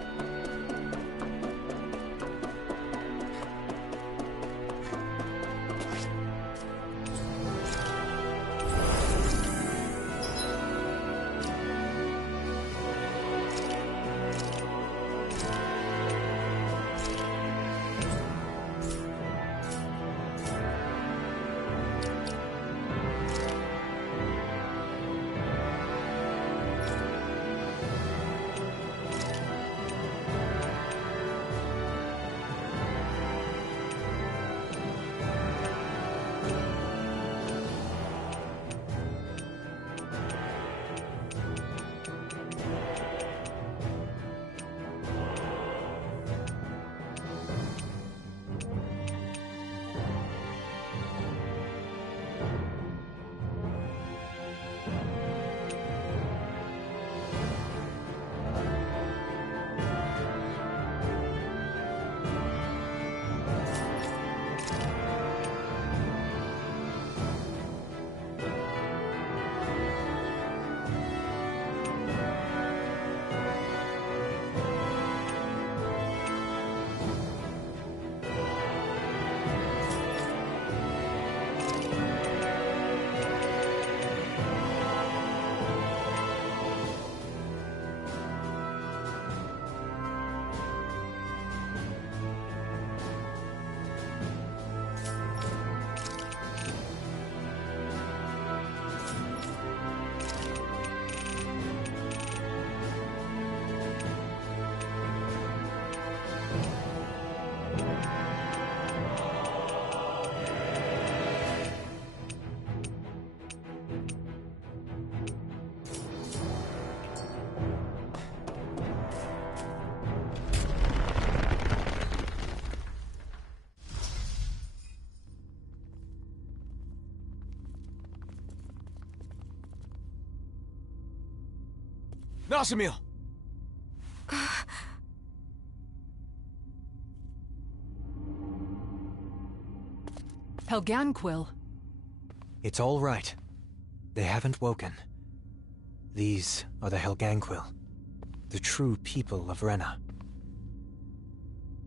Nazamil! Helganquil. It's all right. They haven't woken. These are the Helganquil, the true people of Rena.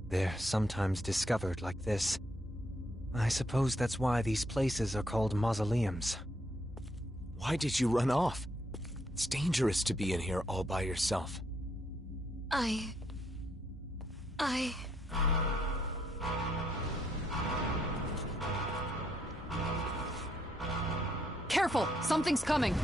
They're sometimes discovered like this. I suppose that's why these places are called mausoleums. Why did you run off? It's dangerous to be in here all by yourself. Careful! Something's coming!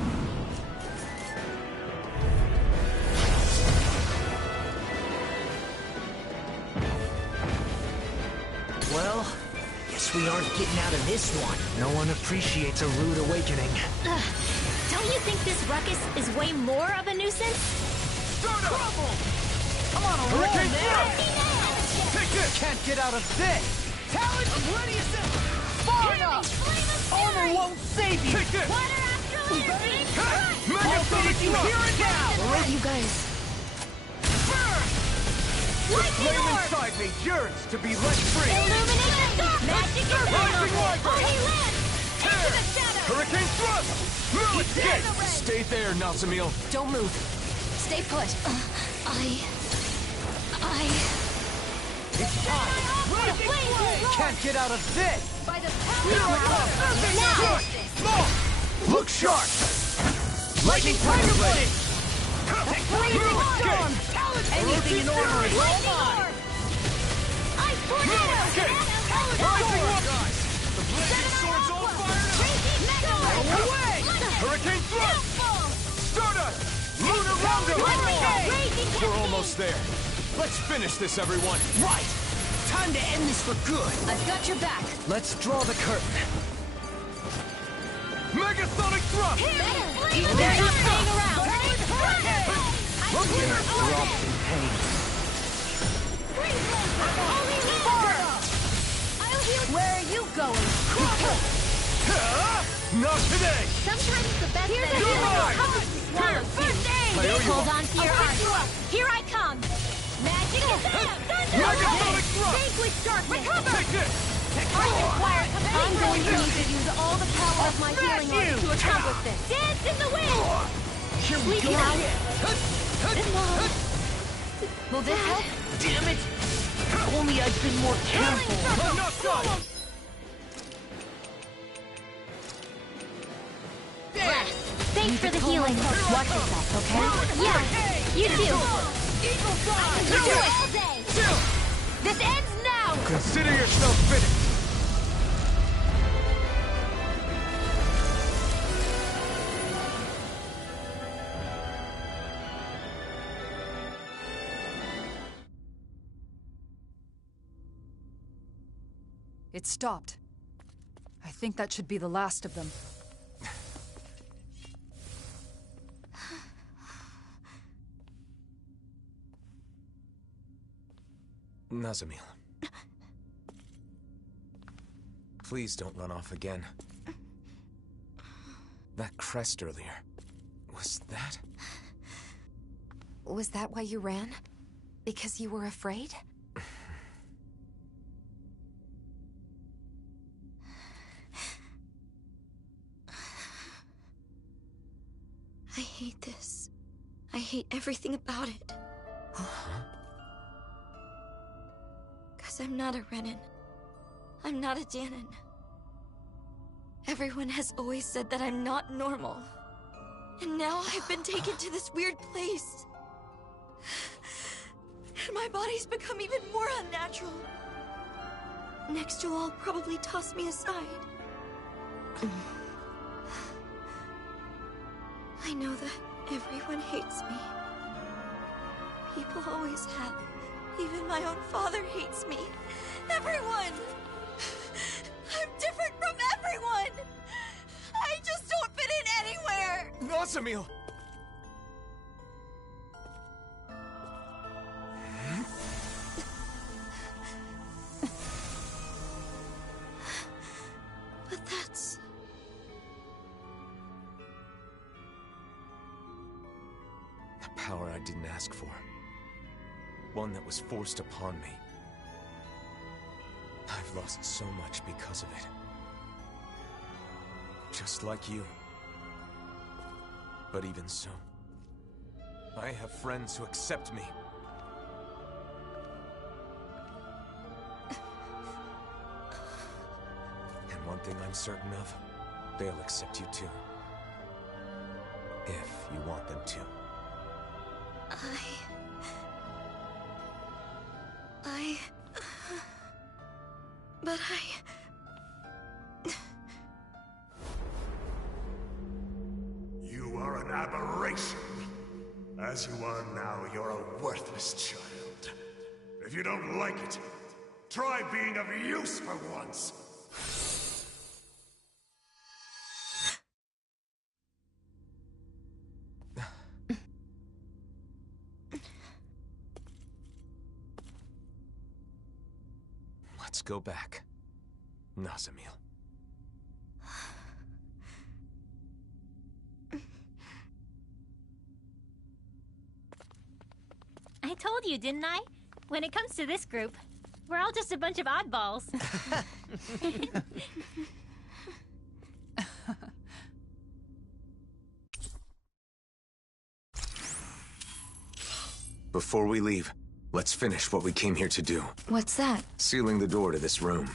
Well, guess we aren't getting out of this one. No one appreciates a rude awakening. Don't you think this ruckus is way more of a nuisance? Start up! I'm on a roll, Hurricane man! Thrust! Take this! Can't get out of this! Talon, I'm ready as ever! Far enough! Armor won't save you! Take this! Water after lightning! Mega Sonic You Thrust! hear it now! Where are you guys? The flame inside me yearns to be let free! Illuminate the dark! Magic is Rising power! Wyvern! Holy land! Into the shadows! Hurricane Thrust! Now escape! Stay there, Nazamil. Don't move. Stay put. It's time! Can't get out of this! By the power of now! Look sharp! Lightning Tiger Blade! Blazing storm! Anything in order is all mine! Ice tornado! Rising Rock! The blazing sword's all fired up! Away! Hurricane Thrust! Stardust! Lunar Rondo! We're almost there. Let's finish this, everyone. Right! Time to end this for good! I've got your back. Let's draw the curtain. Megasonic Thrust! They're not staying around! We're all in pain. Where are you going? Not today! Sometimes the best You're medicine mine! comes to swallow First aid! Hold on to your arms. Here I come! Magic is out! Megasonic Thrust! Vanquish darkness! Recover! Take this! I'm going to need to use all the power of my healing arts to accomplish this. Dance in the wind! Here we Sleepy go now. again! Will this help? Damn it! Only I'd been more careful! I'm not done! Thanks for the healing. Watch yourself, okay? Yeah, you too. I can do it all day. This ends now. Consider yourself finished! It stopped. I think that should be the last of them. Nazamil. Please don't run off again. That crest earlier. Was that? Was that why you ran? Because you were afraid? I hate this. I hate everything about it. Because I'm not a Renan. I'm not a Danon. Everyone has always said that I'm not normal. And now I've been taken to this weird place. And my body's become even more unnatural. Next you'll all probably toss me aside. I know that everyone hates me. People always have. Even my own father hates me. Everyone! I'm different from everyone! I just don't fit in anywhere! Nazamil! But that's... A power I didn't ask for. One that was forced upon me. I've lost so much because of it. Just like you. But even so, I have friends who accept me. And one thing I'm certain of, they'll accept you too. If you want them to. But You are an aberration. As you are now, you're a worthless child. If you don't like it, try being of use for once. Let's go back. Nazamil. I told you, didn't I? When it comes to this group, we're all just a bunch of oddballs. Before we leave, let's finish what we came here to do. What's that? Sealing the door to this room.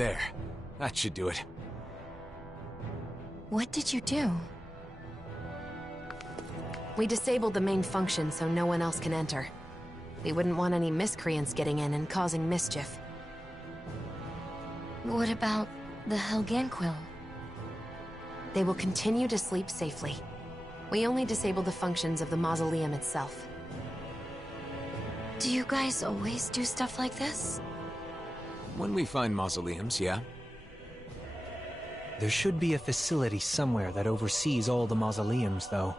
There. That should do it. What did you do? We disabled the main function so no one else can enter. We wouldn't want any miscreants getting in and causing mischief. what about the Helganquil? They will continue to sleep safely. We only disable the functions of the mausoleum itself. Do you guys always do stuff like this? When we find mausoleums, yeah. There should be a facility somewhere that oversees all the mausoleums, though.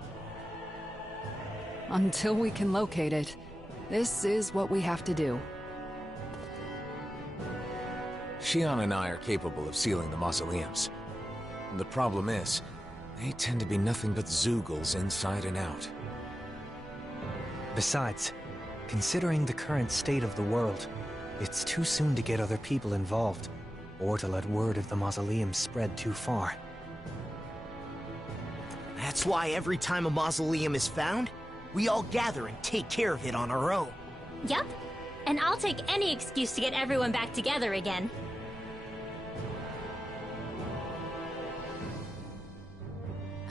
Until we can locate it, this is what we have to do. Shion and I are capable of sealing the mausoleums. The problem is, they tend to be nothing but Zeugles inside and out. Besides, considering the current state of the world, it's too soon to get other people involved, or to let word of the mausoleum spread too far. That's why every time a mausoleum is found, we all gather and take care of it on our own. Yup. And I'll take any excuse to get everyone back together again.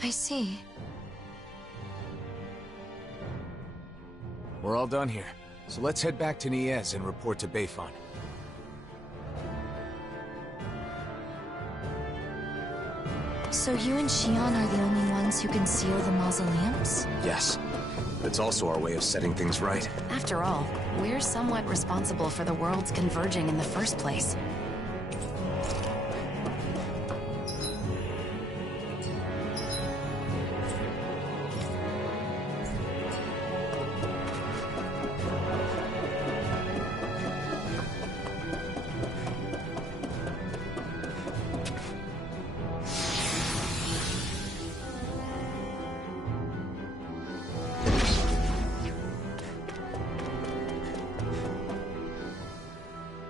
I see. We're all done here, so let's head back to Niez and report to Bayfon. So you and Xion are the only ones who can seal the mausoleums? Yes, but it's also our way of setting things right. After all, we're somewhat responsible for the worlds converging in the first place.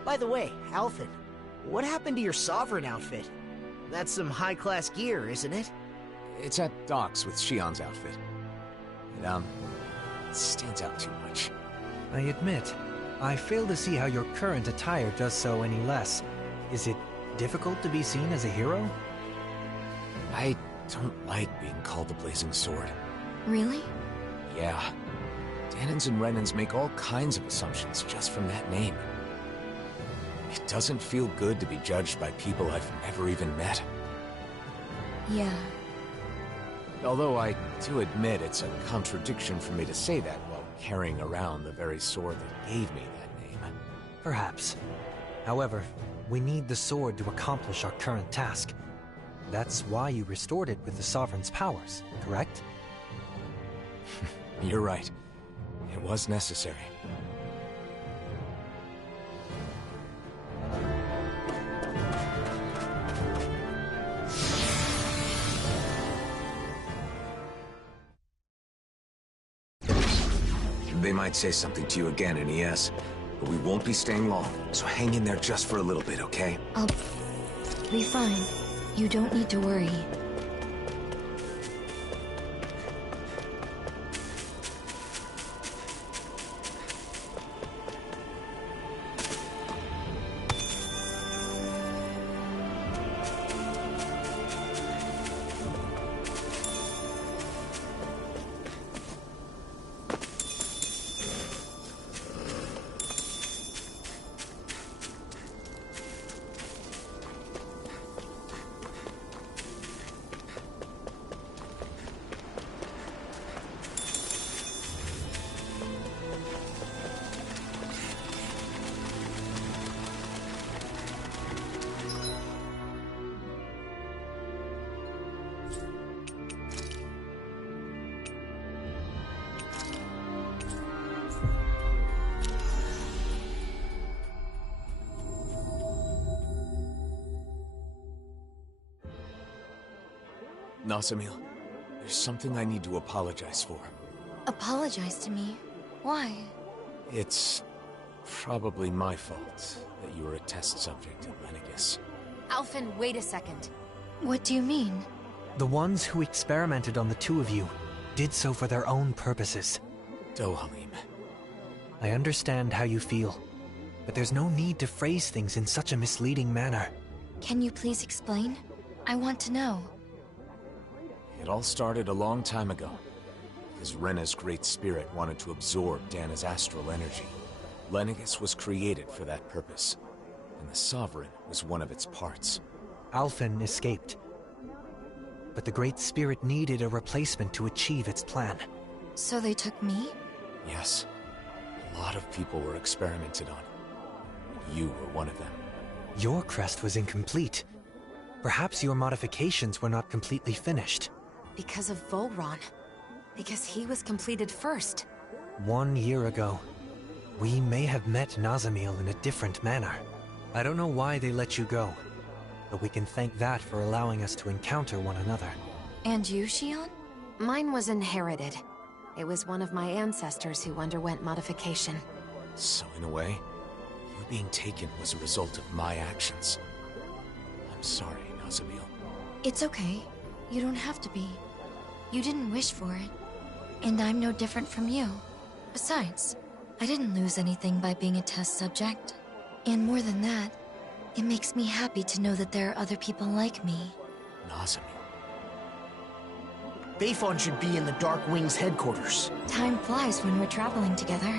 By the way, Alphen, what happened to your Sovereign outfit? That's some high-class gear, isn't it? It's at docks with Xion's outfit. It stands out too much. I admit, I fail to see how your current attire does so any less. Is it difficult to be seen as a hero? I don't like being called the Blazing Sword. Really? Yeah. Dahnans and Renans make all kinds of assumptions just from that name. It doesn't feel good to be judged by people I've never even met. Yeah. Although I do admit it's a contradiction for me to say that while carrying around the very sword that gave me that name. Perhaps. However, we need the sword to accomplish our current task. That's why you restored it with the Sovereign's powers, correct? You're right. It was necessary. They might say something to you again in ES, but we won't be staying long, so hang in there just for a little bit, okay? I'll be fine. You don't need to worry. Nazamil, there's something I need to apologize for. Apologize to me? Why? It's probably my fault that you were a test subject at Lenegis. Alphen, wait a second. What do you mean? The ones who experimented on the two of you did so for their own purposes. Dohalim. I understand how you feel, but there's no need to phrase things in such a misleading manner. Can you please explain? I want to know. It all started a long time ago, because Rena's Great Spirit wanted to absorb Dana's astral energy. Lenegis was created for that purpose, and the Sovereign was one of its parts. Alphen escaped, but the Great Spirit needed a replacement to achieve its plan. So they took me? Yes. A lot of people were experimented on. You were one of them. Your crest was incomplete. Perhaps your modifications were not completely finished. Because of Volron. Because he was completed first. 1 year ago, we may have met Nazamil in a different manner. I don't know why they let you go, but we can thank that for allowing us to encounter one another. And you, Xion? Mine was inherited. It was one of my ancestors who underwent modification. So in a way, you being taken was a result of my actions. I'm sorry, Nazamil. It's okay. You don't have to be. You didn't wish for it. And I'm no different from you. Besides, I didn't lose anything by being a test subject. And more than that, it makes me happy to know that there are other people like me. Nazamil. Bayfon should be in the Dark Wings headquarters. Time flies when we're traveling together.